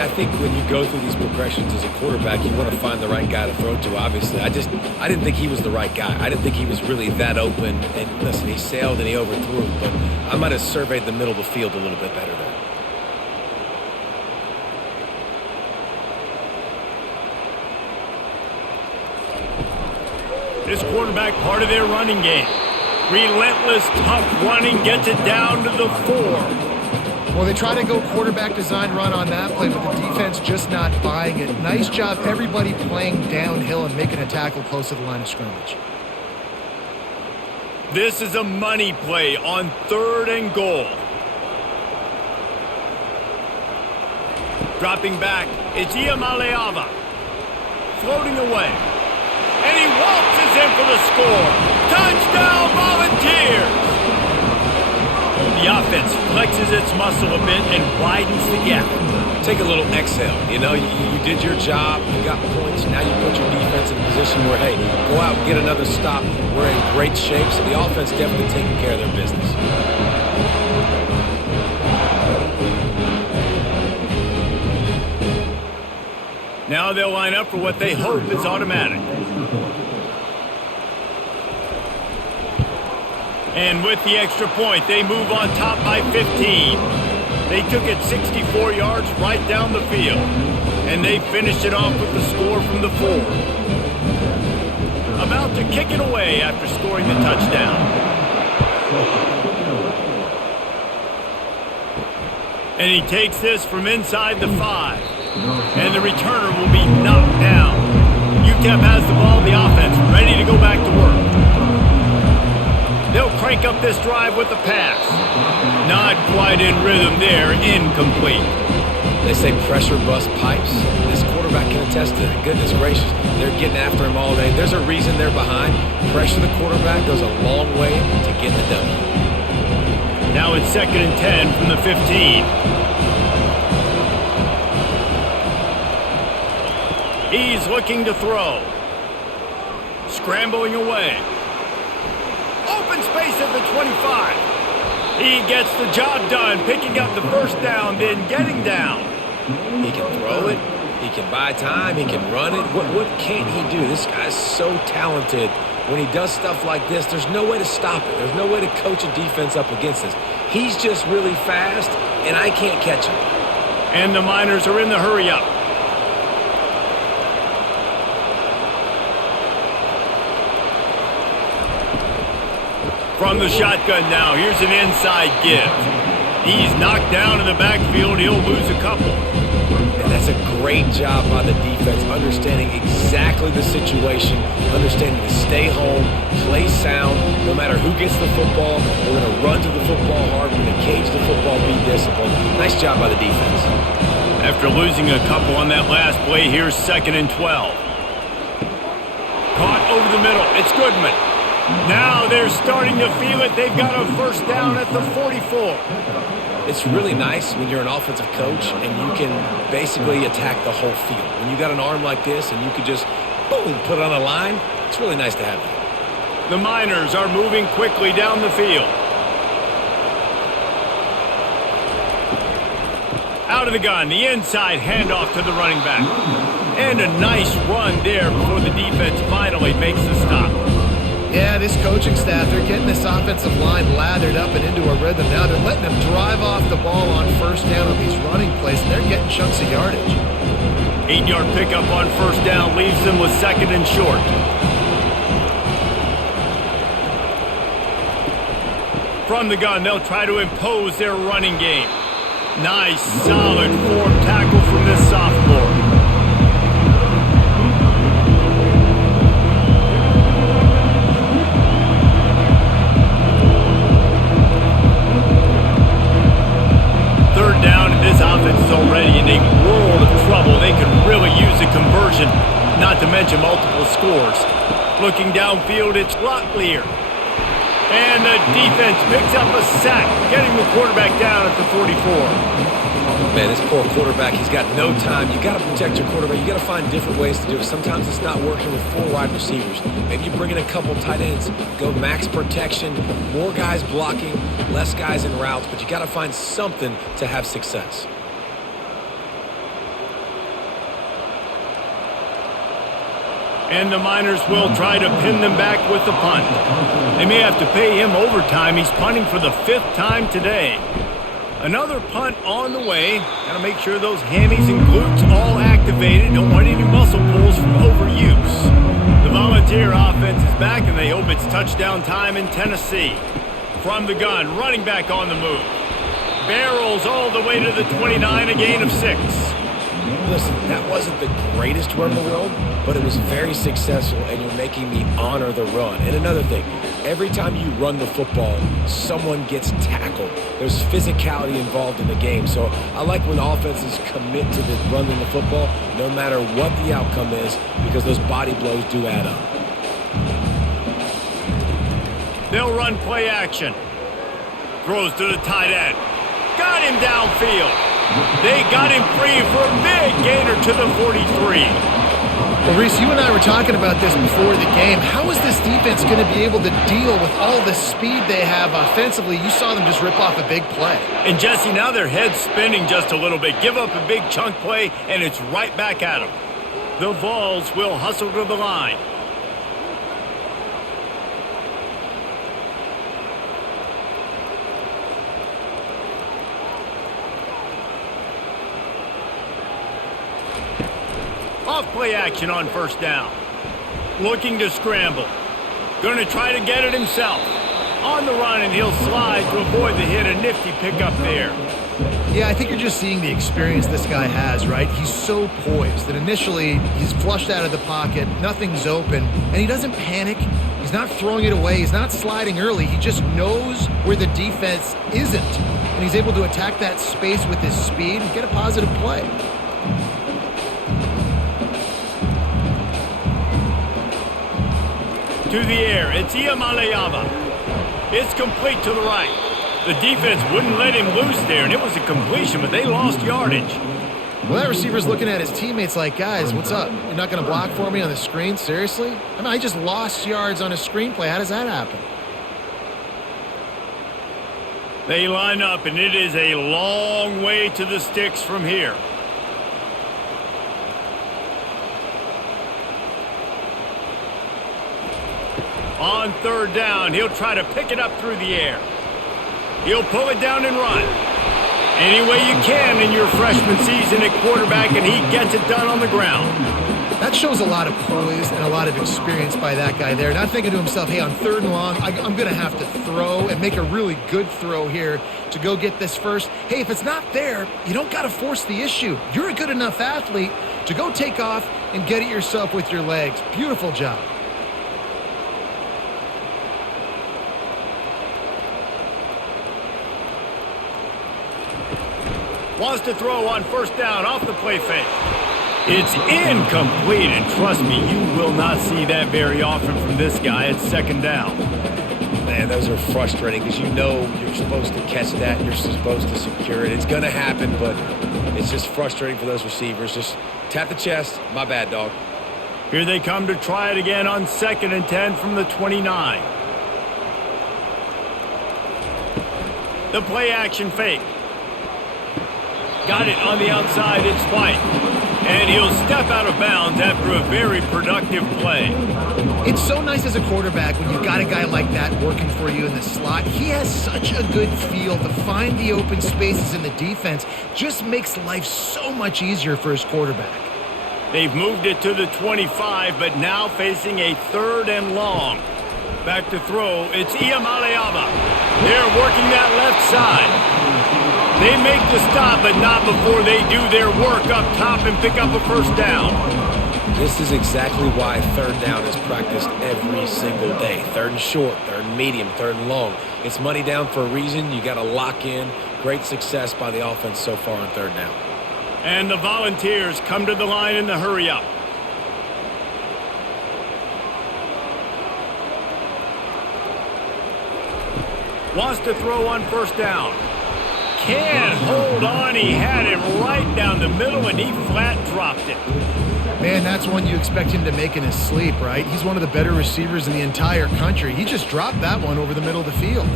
I think when you go through these progressions as a quarterback, you want to find the right guy to throw to, obviously. I didn't think he was the right guy. I didn't think he was really that open. And listen, he sailed and he overthrew, but I might have surveyed the middle of the field a little bit better there. This quarterback, part of their running game. Relentless, tough running, gets it down to the 4. Well, they try to go quarterback design run on that play, but the defense just not buying it. Nice job, everybody playing downhill and making a tackle close to the line of scrimmage. This is a money play on 3rd and goal. Dropping back, it's Iamaleava. Floating away. And he waltzes in for the score. Touchdown, Volunteers! The offense flexes its muscle a bit and widens the gap. Take a little exhale. You know, you did your job. You got points. Now you put your defense in a position where, hey, go out and get another stop. We're in great shape, so the offense definitely taking care of their business. Now they'll line up for what they hope is automatic. And with the extra point, they move on top by 15. They took it 64 yards right down the field. And they finished it off with the score from the 4. About to kick it away after scoring the touchdown. And he takes this from inside the 5. And the returner will be knocked down. UTEP has the ball, the offense ready to go back to work. They'll crank up this drive with the pass. Not quite in rhythm there, incomplete. They say pressure bust pipes. This quarterback can attest to it. Goodness gracious, they're getting after him all day. There's a reason they're behind. Pressure the quarterback goes a long way to getting the W. Now it's 2nd and 10 from the 15. He's looking to throw. Scrambling away. Open space at the 25. He gets the job done, picking up the 1st down, then getting down. He can throw it. He can buy time. He can run it. What can't he do? This guy's so talented. when he does stuff like this, there's no way to stop it. There's no way to coach a defense up against this. He's just really fast, and I can't catch him. And the Miners are in the hurry-up. From the shotgun now, here's an inside give. He's knocked down in the backfield. He'll lose a couple. And that's a great job by the defense, understanding exactly the situation, understanding to stay home, play sound. No matter who gets the football, we're going to run to the football hard. We're going to cage the football, be disciplined. Nice job by the defense. After losing a couple on that last play, here's 2nd and 12. Caught over the middle. It's Goodman. Now they're starting to feel it. They've got a first down at the 44. It's really nice when you're an offensive coach and you can basically attack the whole field. When you got an arm like this and you could just, boom, put it on a line, it's really nice to have that. The Miners are moving quickly down the field. Out of the gun, the inside handoff to the running back. And a nice run there before the defense finally makes the stop. Yeah, this coaching staff, they're getting this offensive line lathered up and into a rhythm now. They're letting them drive off the ball on first down on these running plays, and they're getting chunks of yardage. 8-yard pickup on first down leaves them with 2nd and short. From the gun, they'll try to impose their running game. Nice, solid form tackle from this sophomore. This offense is already in a world of trouble. They could really use a conversion, not to mention multiple scores. Looking downfield, it's Locklear. And the defense picks up a sack, getting the quarterback down at the 44. Man, this poor quarterback, he's got no time. You got to protect your quarterback. You got to find different ways to do it. Sometimes it's not working with 4 wide receivers. Maybe you bring in a couple tight ends, go max protection, more guys blocking, less guys in routes, but you got to find something to have success. And the Miners will try to pin them back with the punt. They may have to pay him overtime. He's punting for the 5th time today. Another punt on the way. Got to make sure those hammies and glutes all activated. Don't want any muscle pulls from overuse. The Volunteer offense is back, and they hope it's touchdown time in Tennessee. From the gun, running back on the move. Barrels all the way to the 29, a gain of 6. Listen, that wasn't the greatest run in the world, but it was very successful, and you're making me honor the run. And another thing, every time you run the football, someone gets tackled. There's physicality involved in the game. So I like when offenses commit to the running the football, no matter what the outcome is, because those body blows do add up. They'll run play action. Throws to the tight end. Got him downfield. They got him free for a big gainer to the 43. Well, Reese, you and I were talking about this before the game. How is this defense going to be able to deal with all the speed they have offensively? You saw them just rip off a big play. And, Jesse, now their head's spinning just a little bit. Give up a big chunk play, and it's right back at them. The Vols will hustle to the line. Off play action on first down. Looking to scramble. Going to try to get it himself. On the run, and he'll slide to avoid the hit. A nifty pickup there. Yeah, I think you're just seeing the experience this guy has, right? He's so poised that initially he's flushed out of the pocket, nothing's open, and he doesn't panic. He's not throwing it away. He's not sliding early. He just knows where the defense isn't, and he's able to attack that space with his speed and get a positive play. To the air, it's Iamaleava. It's complete to the right. The defense wouldn't let him loose there, and it was a completion, but they lost yardage. Well, that receiver's looking at his teammates like, guys, what's up? You're not going to block for me on the screen? Seriously? I mean, I just lost yards on a screenplay. How does that happen? They line up, and it is a long way to the sticks from here. On third down, he'll try to pick it up through the air. He'll pull it down and run. Any way you can in your freshman season at quarterback, and he gets it done on the ground. That shows a lot of poise and a lot of experience by that guy there. Not thinking to himself, hey, on third and long, I'm going to have to throw and make a really good throw here to go get this first. Hey, if it's not there, you don't got to force the issue. You're a good enough athlete to go take off and get it yourself with your legs. Beautiful job. Wants to throw on first down off the play fake. It's incomplete, and trust me, you will not see that very often from this guy at second down. Man, those are frustrating because you know you're supposed to catch that. You're supposed to secure it. It's going to happen, but it's just frustrating for those receivers. Just tap the chest. My bad, dog. Here they come to try it again on 2nd and 10 from the 29. The play action fake. Got it on the outside. It's White. And he'll step out of bounds after a very productive play. It's so nice as a quarterback when you've got a guy like that working for you in the slot. He has such a good feel to find the open spaces in the defense. Just makes life so much easier for his quarterback. They've moved it to the 25, but now facing a 3rd and long. Back to throw. It's Iamaleava. They're working that left side. They make the stop, but not before they do their work up top and pick up a first down. This is exactly why third down is practiced every single day. 3rd and short, 3rd and medium, 3rd and long. It's money down for a reason. You got to lock in. Great success by the offense so far on 3rd down. And the Volunteers come to the line in the hurry up. Wants to throw on first down. Can't hold on. He had it right down the middle, and he flat dropped it. Man, that's one you expect him to make in his sleep, right? He's one of the better receivers in the entire country. He just dropped that one over the middle of the field.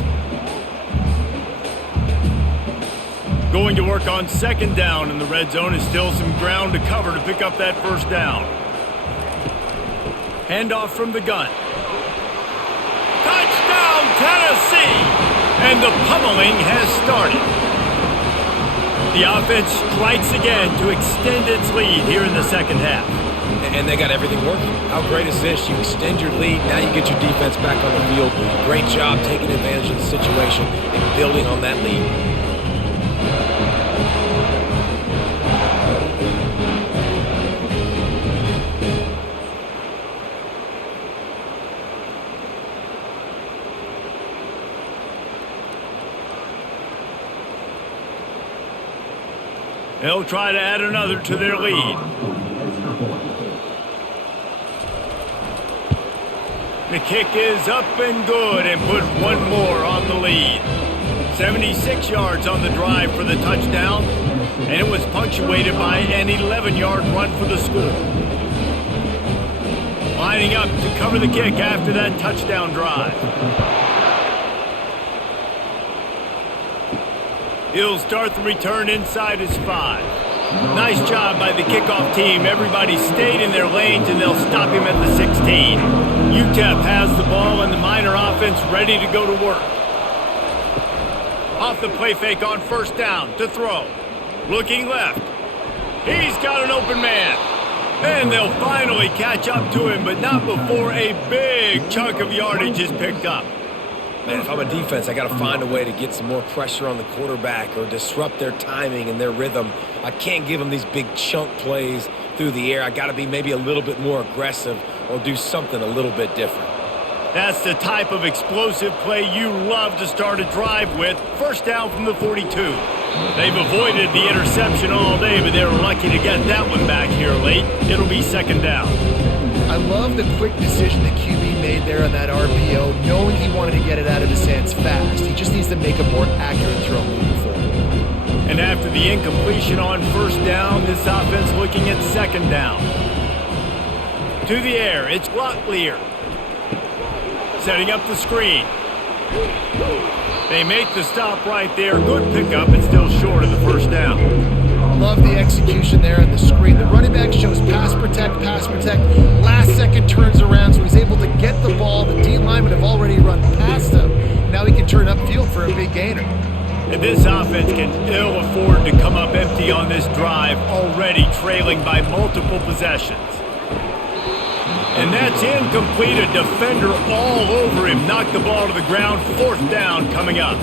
Going to work on 2nd down in the red zone. Is still some ground to cover to pick up that first down. Handoff from the gun. Touchdown, Tennessee! And the pummeling has started. The offense strikes again to extend its lead here in the 2nd half. And they got everything working. How great is this? You extend your lead, now you get your defense back on the field. Great job taking advantage of the situation and building on that lead. They'll try to add another to their lead. The kick is up and good and put one more on the lead. 76 yards on the drive for the touchdown, and it was punctuated by an 11-yard run for the score. Lining up to cover the kick after that touchdown drive. He'll start the return inside his 5. Nice job by the kickoff team. Everybody stayed in their lanes, and they'll stop him at the 16. UTEP has the ball, and the Miner offense ready to go to work. Off the play fake on first down to throw. Looking left. He's got an open man. And they'll finally catch up to him, but not before a big chunk of yardage is picked up. Man, if I'm a defense, I got to find a way to get some more pressure on the quarterback or disrupt their timing and their rhythm. I can't give them these big chunk plays through the air. I got to be maybe a little bit more aggressive or do something a little bit different. That's the type of explosive play you love to start a drive with. First down from the 42. They've avoided the interception all day, but they were lucky to get that one back here late. It'll be 2nd down. I love the quick decision the QB made there on that RPO, knowing he wanted to get it out of his hands fast. He just needs to make a more accurate throw moving forward. And after the incompletion on first down, this offense looking at 2nd down. To the air, it's Locklear. Setting up the screen. They make the stop right there. Good pickup, and still short of the first down. love the execution there on the screen. The running back shows pass protect, last second turns around, so he's able to get the ball. The D linemen have already run past him. Now he can turn upfield for a big gainer. And this offense can ill afford to come up empty on this drive, already trailing by multiple possessions. And that's incomplete. A defender all over him. Knocked the ball to the ground. 4th down coming up.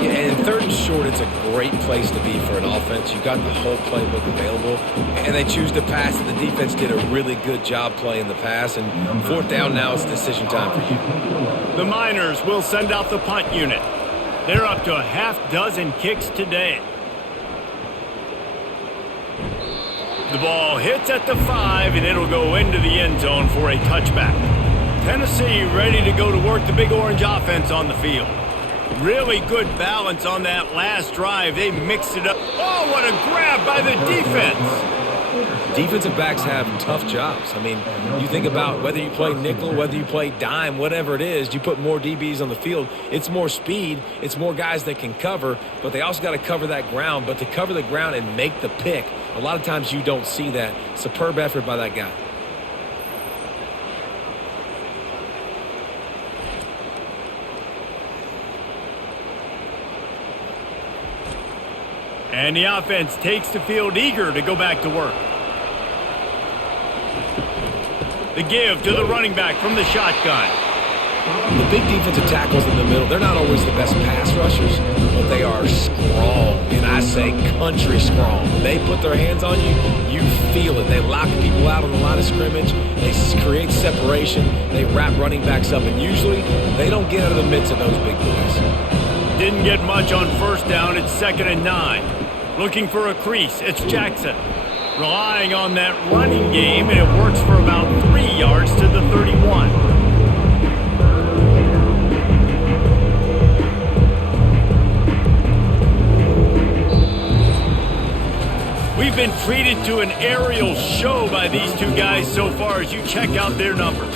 Yeah, and 3rd and short, it's a great place to be for an offense. You got the whole playbook available, and they choose to pass, and the defense did a really good job playing the pass. And 4th down now, it's decision time for you. The Miners will send out the punt unit. They're up to a half-dozen kicks today. The ball hits at the 5, and it'll go into the end zone for a touchback. Tennessee ready to go to work the Big Orange offense on the field. Really good balance on that last drive. They mixed it up. Oh, what a grab by the defense. Defensive backs have tough jobs. I mean, you think about whether you play nickel, whether you play dime, whatever it is, you put more DBs on the field. It's more speed. It's more guys that can cover, but they also got to cover that ground. But to cover the ground and make the pick, a lot of times you don't see that. Superb effort by that guy. And the offense takes the field eager to go back to work. The give to the running back from the shotgun. The big defensive tackles in the middle, they're not always the best pass rushers, but they are strong, and I say country strong. When they put their hands on you, you feel it. They lock people out on the line of scrimmage. They create separation. They wrap running backs up, and usually they don't get out of the midst of those big boys. Didn't get much on 1st down. It's 2nd and 9. Looking for a crease. It's Jackson. Relying on that running game, and it works for about 3 yards to the 31. We've been treated to an aerial show by these two guys so far as you check out their numbers.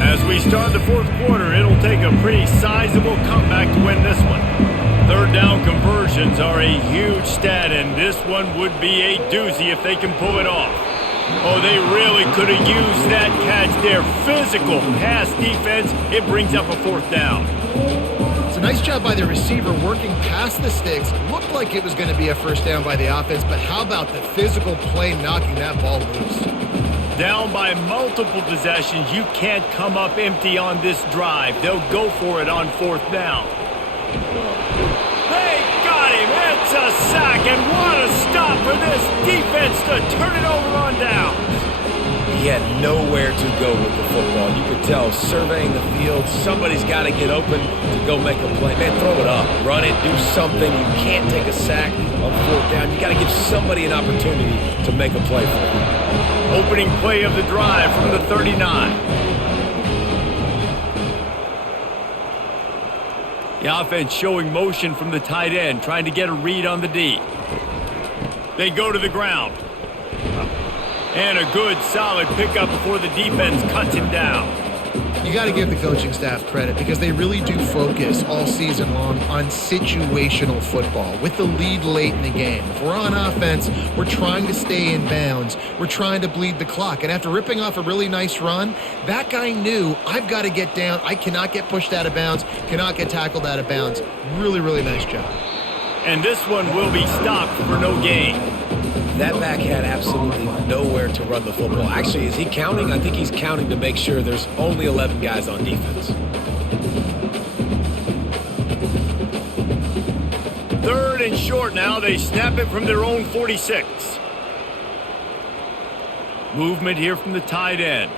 As we start the 4th quarter, it'll take a pretty sizable comeback to win this one. 3rd down conversions are a huge stat, and this one would be a doozy if they can pull it off. Oh, they really could have used that catch there. Physical pass defense. It brings up a 4th down. It's a nice job by the receiver working past the sticks. Looked like it was going to be a 1st down by the offense, but how about the physical play knocking that ball loose? Down by multiple possessions, you can't come up empty on this drive. They'll go for it on 4th down. They got him. It's a sack, and what a stop for this defense to turn it over on downs. He had nowhere to go with the football. You could tell surveying the field, somebody's got to get open to go make a play. Man, throw it up, run it, do something. You can't take a sack on 4th down. You got to give somebody an opportunity to make a play for you. Opening play of the drive from the 39. The offense showing motion from the tight end, trying to get a read on the D. They go to the ground. And a good, solid pickup before the defense cuts him down. You got to give the coaching staff credit because they really do focus all season long on situational football with the lead late in the game. If we're on offense, we're trying to stay in bounds. We're trying to bleed the clock. And after ripping off a really nice run, that guy knew, I've got to get down. I cannot get pushed out of bounds, cannot get tackled out of bounds. Really, really nice job. And this one will be stopped for no gain. That back had absolutely nowhere to run the football. Actually, is he counting? I think he's counting to make sure there's only 11 guys on defense. 3rd and short now. They snap it from their own 46. Movement here from the tight end.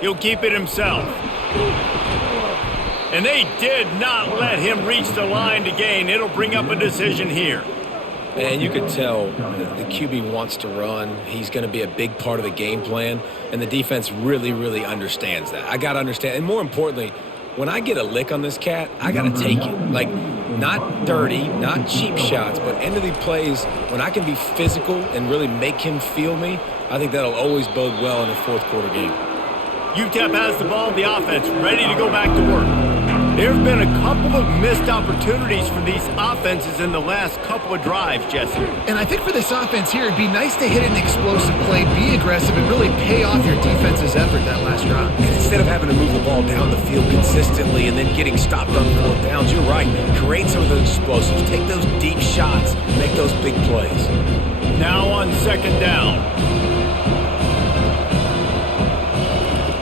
He'll keep it himself. And they did not let him reach the line to gain. It'll bring up a decision here. And you could tell the QB wants to run. He's going to be a big part of the game plan. And the defense really, really understands that. I got to understand. And more importantly, when I get a lick on this cat, I got to take it. Like, not dirty, not cheap shots, but end of the plays, when I can be physical and really make him feel me, I think that'll always bode well in a fourth quarter game. UTEP has the ball, the offense ready to go back to work. There have been a couple of missed opportunities for these offenses in the last couple of drives, Jesse. And I think for this offense here, it'd be nice to hit an explosive play, be aggressive, and really pay off your defense's effort that last drive. And instead of having to move the ball down the field consistently and then getting stopped on fourth downs, you're right. Create some of those explosives. Take those deep shots. Make those big plays. Now on second down.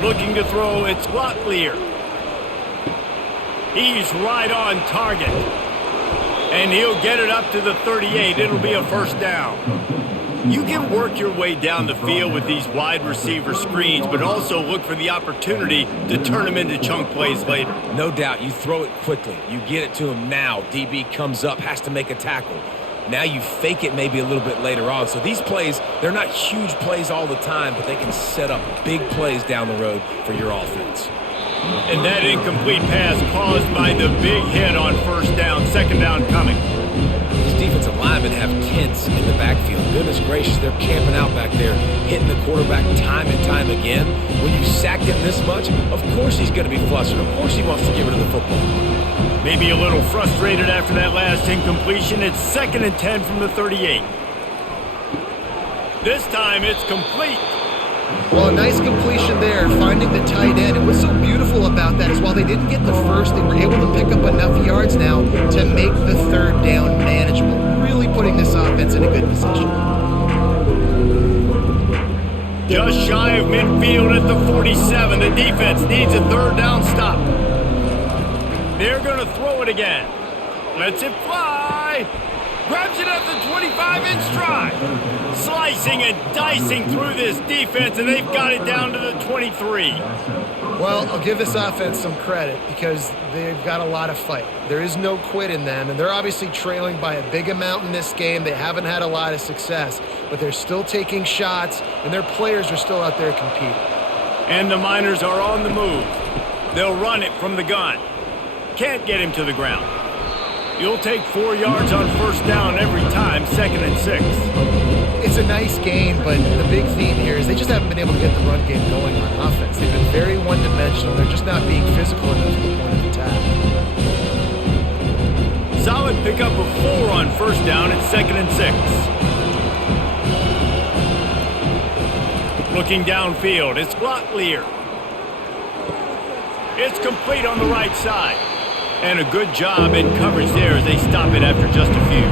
Looking to throw, it's Locklear. He's right on target. And he'll get it up to the 38. It'll be a first down. You can work your way down the field with these wide receiver screens, but also look for the opportunity to turn them into chunk plays later. No doubt. You throw it quickly. You get it to him now. DB comes up, has to make a tackle. Now you fake it maybe a little bit later on. So these plays, they're not huge plays all the time, but they can set up big plays down the road for your offense. And that incomplete pass caused by the big hit on first down. Second down coming. These defensive linemen have tents in the backfield. Goodness gracious, they're camping out back there, hitting the quarterback time and time again. When you sacked him this much, of course he's going to be flustered. Of course he wants to get rid of the football. Maybe a little frustrated after that last incompletion. It's 2nd and 10 from the 38. This time it's complete. Well, a nice completion there, finding the tight end. And what's so beautiful about that is while they didn't get the first, they were able to pick up enough yards now to make the third down manageable, really putting this offense in a good position. Just shy of midfield at the 47. The defense needs a third down stop. They're going to throw it again. Lets it fly. Grabs it at the 25-inch stride. Slicing and dicing through this defense, and they've got it down to the 23. Well, I'll give this offense some credit because they've got a lot of fight. There is no quit in them, and they're obviously trailing by a big amount in this game. They haven't had a lot of success, but they're still taking shots, and their players are still out there competing. And the Miners are on the move. They'll run it from the gun. Can't get him to the ground. You'll take 4 yards on first down every time, 2nd and 6. It's a nice game, but the big theme here is they just haven't been able to get the run game going on offense. They've been very one-dimensional. They're just not being physical enough at the point of attack. Solid pickup of 4 on first down at 2nd and 6. Looking downfield, it's Locklear. It's complete on the right side. And a good job in coverage there as they stop it after just a few.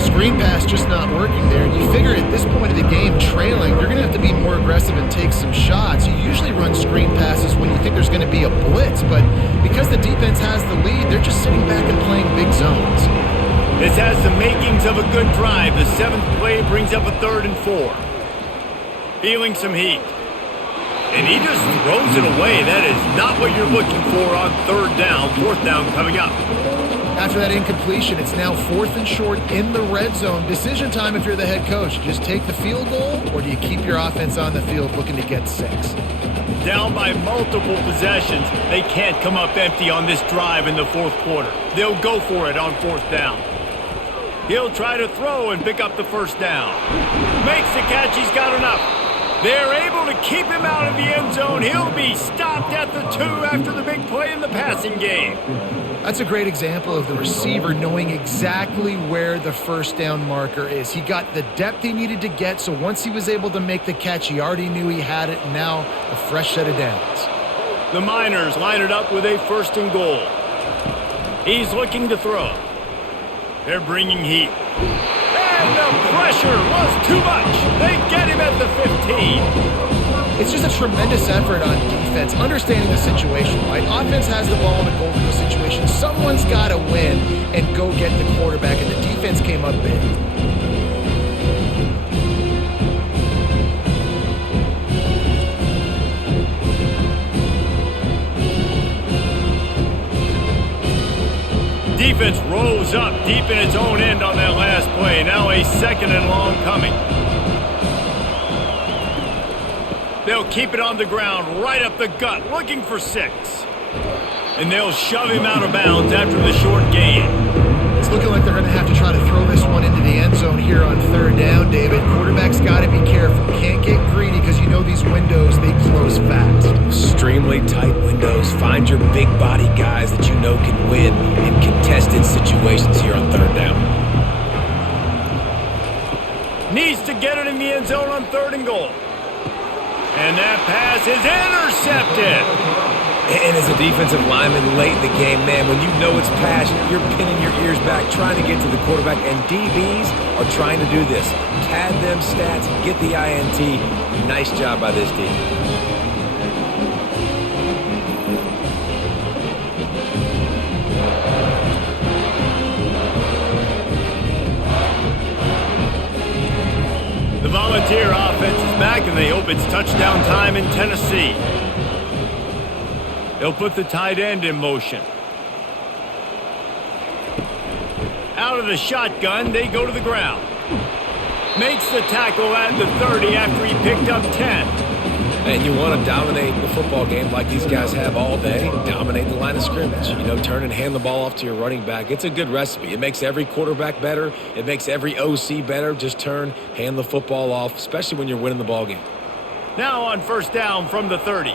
Screen pass just not working there. And you figure at this point of the game, trailing, you're going to have to be more aggressive and take some shots. You usually run screen passes when you think there's going to be a blitz, but because the defense has the lead, they're just sitting back and playing big zones. This has the makings of a good drive. The 7th play brings up a 3rd and 4. Feeling some heat. And he just throws it away. That is not what you're looking for on 3rd down. 4th down coming up. After that incompletion, it's now 4th and short in the red zone. Decision time if you're the head coach. Just take the field goal, or do you keep your offense on the field looking to get 6? Down by multiple possessions. They can't come up empty on this drive in the 4th quarter. They'll go for it on 4th down. He'll try to throw and pick up the first down. Makes the catch. He's got enough. They're able to keep him out of the end zone. He'll be stopped at the 2 after the big play in the passing game. That's a great example of the receiver knowing exactly where the first down marker is. He got the depth he needed to get, so once he was able to make the catch, he already knew he had it, and now a fresh set of downs. The Miners line it up with a 1st and goal. He's looking to throw. They're bringing heat. And the pressure was too much. They get him at the 15. It's just a tremendous effort on defense, understanding the situation, right? Offense has the ball in a goal-to-go situation. Someone's got to win and go get the quarterback, and the defense came up big. Defense rose up deep in its own end on that last play. Now a 2nd and long coming. They'll keep it on the ground, right up the gut, looking for 6. And they'll shove him out of bounds after the short gain. It's looking like they're going to have to try to throw this one into the end zone here on 3rd down, David. Quarterback's got to be careful. Can't are big body guys that you know can win in contested situations here on third down. Needs to get it in the end zone on 3rd and goal. And that pass is intercepted. And as a defensive lineman late in the game, man, when you know it's pass, you're pinning your ears back, trying to get to the quarterback, and DBs are trying to do this. Pad them stats, get the INT. Nice job by this D. The Volunteer offense is back, and they hope it's touchdown time in Tennessee. They'll put the tight end in motion. Out of the shotgun, they go to the ground. Makes the tackle at the 30 after he picked up 10. And you want to dominate the football game like these guys have all day. Dominate the line of scrimmage. You know, turn and hand the ball off to your running back. It's a good recipe. It makes every quarterback better. It makes every OC better. Just turn, hand the football off, especially when you're winning the ball game. Now on 1st down from the 30.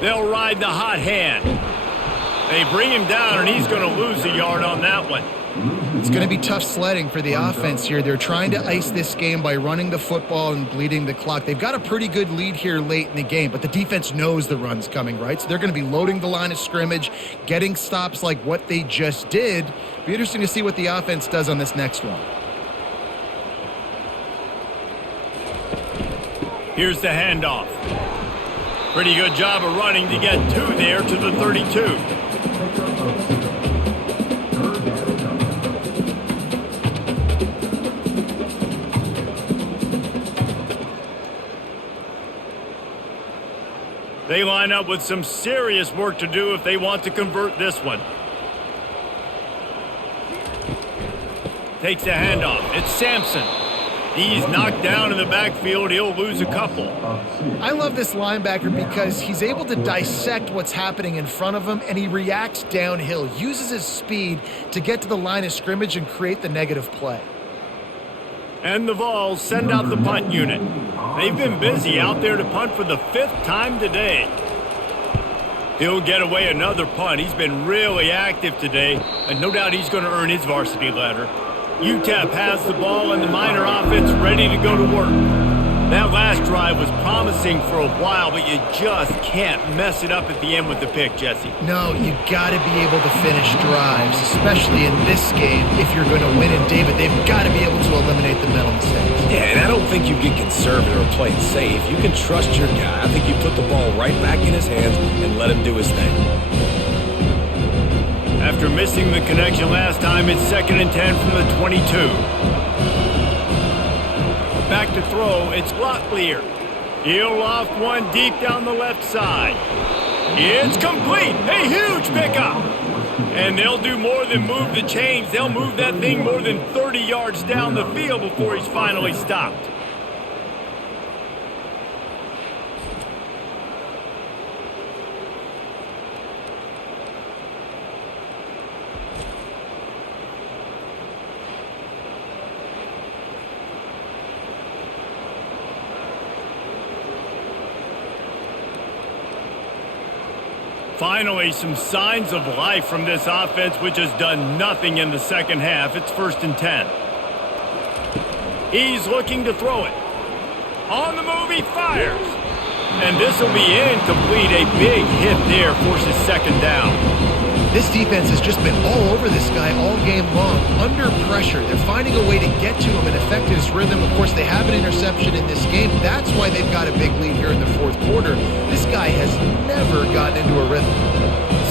They'll ride the hot hand. They bring him down, and he's going to lose a yard on that one. It's going to be tough sledding for the offense here. They're trying to ice this game by running the football and bleeding the clock. They've got a pretty good lead here late in the game, but the defense knows the run's coming, right? So they're going to be loading the line of scrimmage, getting stops like what they just did. Be interesting to see what the offense does on this next one. Here's the handoff. Pretty good job of running to get 2 there to the 32. They line up with some serious work to do if they want to convert this one. Takes the handoff. It's Sampson. He's knocked down in the backfield. He'll lose a couple. I love this linebacker because he's able to dissect what's happening in front of him, and he reacts downhill, uses his speed to get to the line of scrimmage and create the negative play. And the Vols send out the punt unit. They've been busy out there to punt for the 5th time today. He'll get away another punt. He's been really active today, and no doubt he's going to earn his varsity letter. UTEP has the ball, and the Miner offense ready to go to work. That last drive was promising for a while, but you just can't mess it up at the end with the pick, Jesse. No, you got to be able to finish drives, especially in this game. If you're going to win in David, they've got to be able to eliminate the mental mistakes. Yeah, and I don't think you get conservative or play it safe. You can trust your guy. I think you put the ball right back in his hands and let him do his thing. After missing the connection last time, it's 2nd and 10 from the 22. Back to throw, it's Locklear. He'll loft one deep down the left side. It's complete. A huge pickup. And they'll do more than move the chains. They'll move that thing more than 30 yards down the field before he's finally stopped. Finally, some signs of life from this offense, which has done nothing in the second half. It's 1st and 10. He's looking to throw it. On the move, he fires. And this will be incomplete. A big hit there forces 2nd down. This defense has just been all over this guy all game long, under pressure. They're finding a way to get to him and affect his rhythm. Of course, they have an interception in this game. That's why they've got a big lead here in the 4th quarter. This guy has never gotten into a rhythm.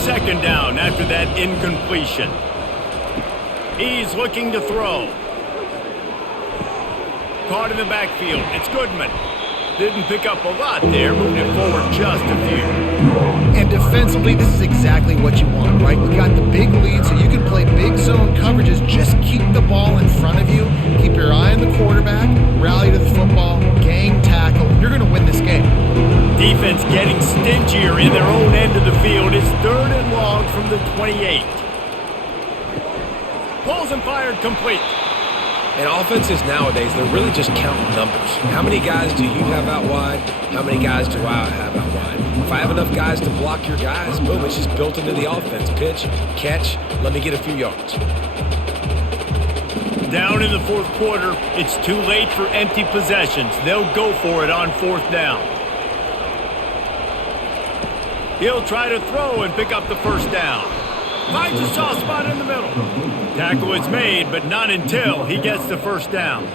2nd down after that incompletion. He's looking to throw. Caught in the backfield. It's Goodman. Didn't pick up a lot there, moved it forward just a few. And defensively, this is exactly what you want, right? You got the big lead, so you can play big zone coverages. Just keep the ball in front of you. Keep your eye on the quarterback. Rally to the football. Gang tackle. You're going to win this game. Defense getting stingier in their own end of the field. It's 3rd and long from the 28. Pulls and fired complete. And offenses nowadays, they're really just counting numbers. How many guys do you have out wide? How many guys do I have out wide? If I have enough guys to block your guys, boom, it's just built into the offense. Pitch, catch, let me get a few yards. Down in the fourth quarter, it's too late for empty possessions. They'll go for it on fourth down. He'll try to throw and pick up the first down. Finds a soft spot in the middle. Tackle is made, but not until he gets the first down.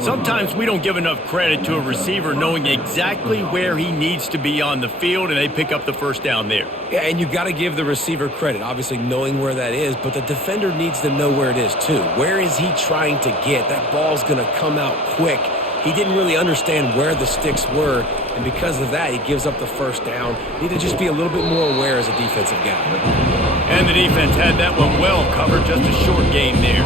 Sometimes we don't give enough credit to a receiver knowing exactly where he needs to be on the field, and they pick up the first down there. Yeah, and you've got to give the receiver credit, obviously knowing where that is, but the defender needs to know where it is too. Where is he trying to get? That ball's going to come out quick. He didn't really understand where the sticks were, and because of that, he gives up the first down. Need to just be a little bit more aware as a defensive guy. And the defense had that one well covered, just a short game there.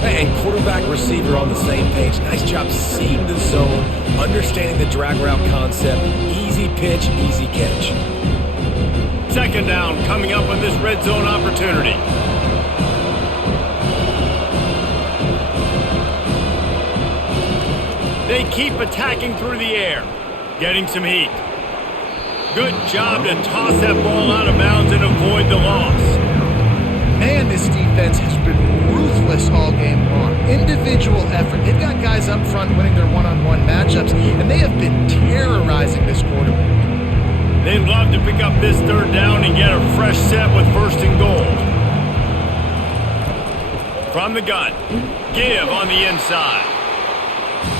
And quarterback, receiver on the same page. Nice job seeing the zone, understanding the drag route concept. Easy pitch, easy catch. Second down coming up on this red zone opportunity. They keep attacking through the air, getting some heat. Good job to toss that ball out of bounds and avoid the loss. Man, this defense has been ruthless all game long. Individual effort. They've got guys up front winning their one-on-one matchups, and they have been terrorizing this quarterback. They'd love to pick up this third down and get a fresh set with first and goal. From the gun, give on the inside.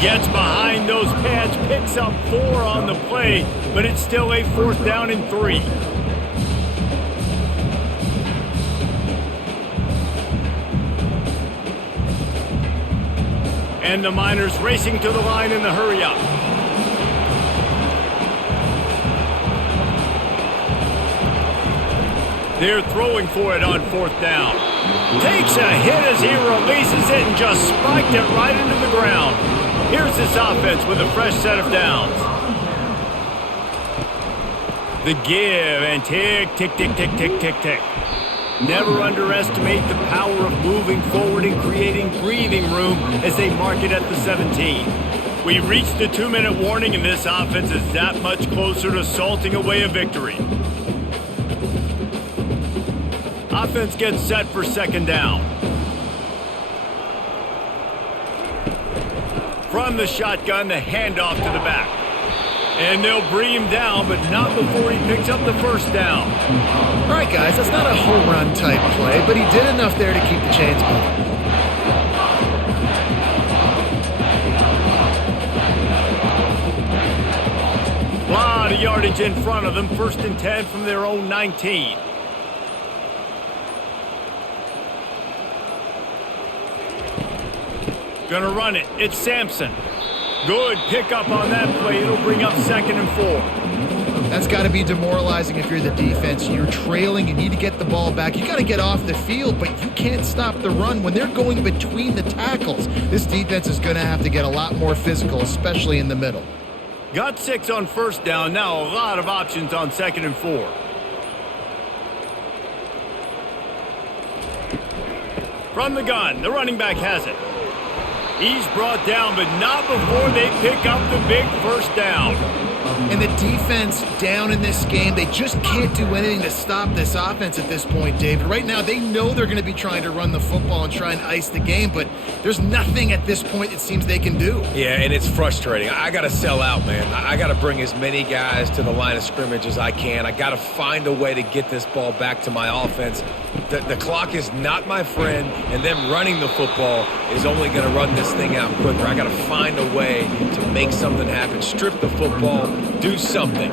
Gets behind those pads, picks up 4 on the play, but it's still a fourth down and 3. And the Miners racing to the line in the hurry-up. They're throwing for it on fourth down. Takes a hit as he releases it and just spiked it right into the ground. Here's this offense with a fresh set of downs. The give and tick, tick, tick, tick, tick, tick, tick. Never underestimate the power of moving forward and creating breathing room as they mark it at the 17. We've reached the 2-minute warning, and this offense is that much closer to salting away a victory. Offense gets set for second down. From the shotgun, the handoff to the back. And they'll bring him down, but not before he picks up the first down. All right, guys, that's not a home run type play, but he did enough there to keep the chains moving. Lot of yardage in front of them, first and 10 from their own 19. Gonna run it. It's Sampson. Good pickup on that play. It'll bring up second and 4. That's got to be demoralizing if you're the defense. You're trailing. You need to get the ball back. You got to get off the field, but you can't stop the run when they're going between the tackles. This defense is going to have to get a lot more physical, especially in the middle. Got 6 on first down. Now a lot of options on second and 4. From the gun, the running back has it. He's brought down, but not before they pick up the big first down. And the defense down in this game, they just can't do anything to stop this offense at this point, David. Right now, they know they're going to be trying to run the football and try and ice the game, but there's nothing at this point it seems they can do. Yeah, and it's frustrating. I got to sell out, man. I got to bring as many guys to the line of scrimmage as I can. I got to find a way to get this ball back to my offense. The clock is not my friend, and them running the football is only going to run this thing out quicker. I got to find a way to make something happen. Strip the football, do something.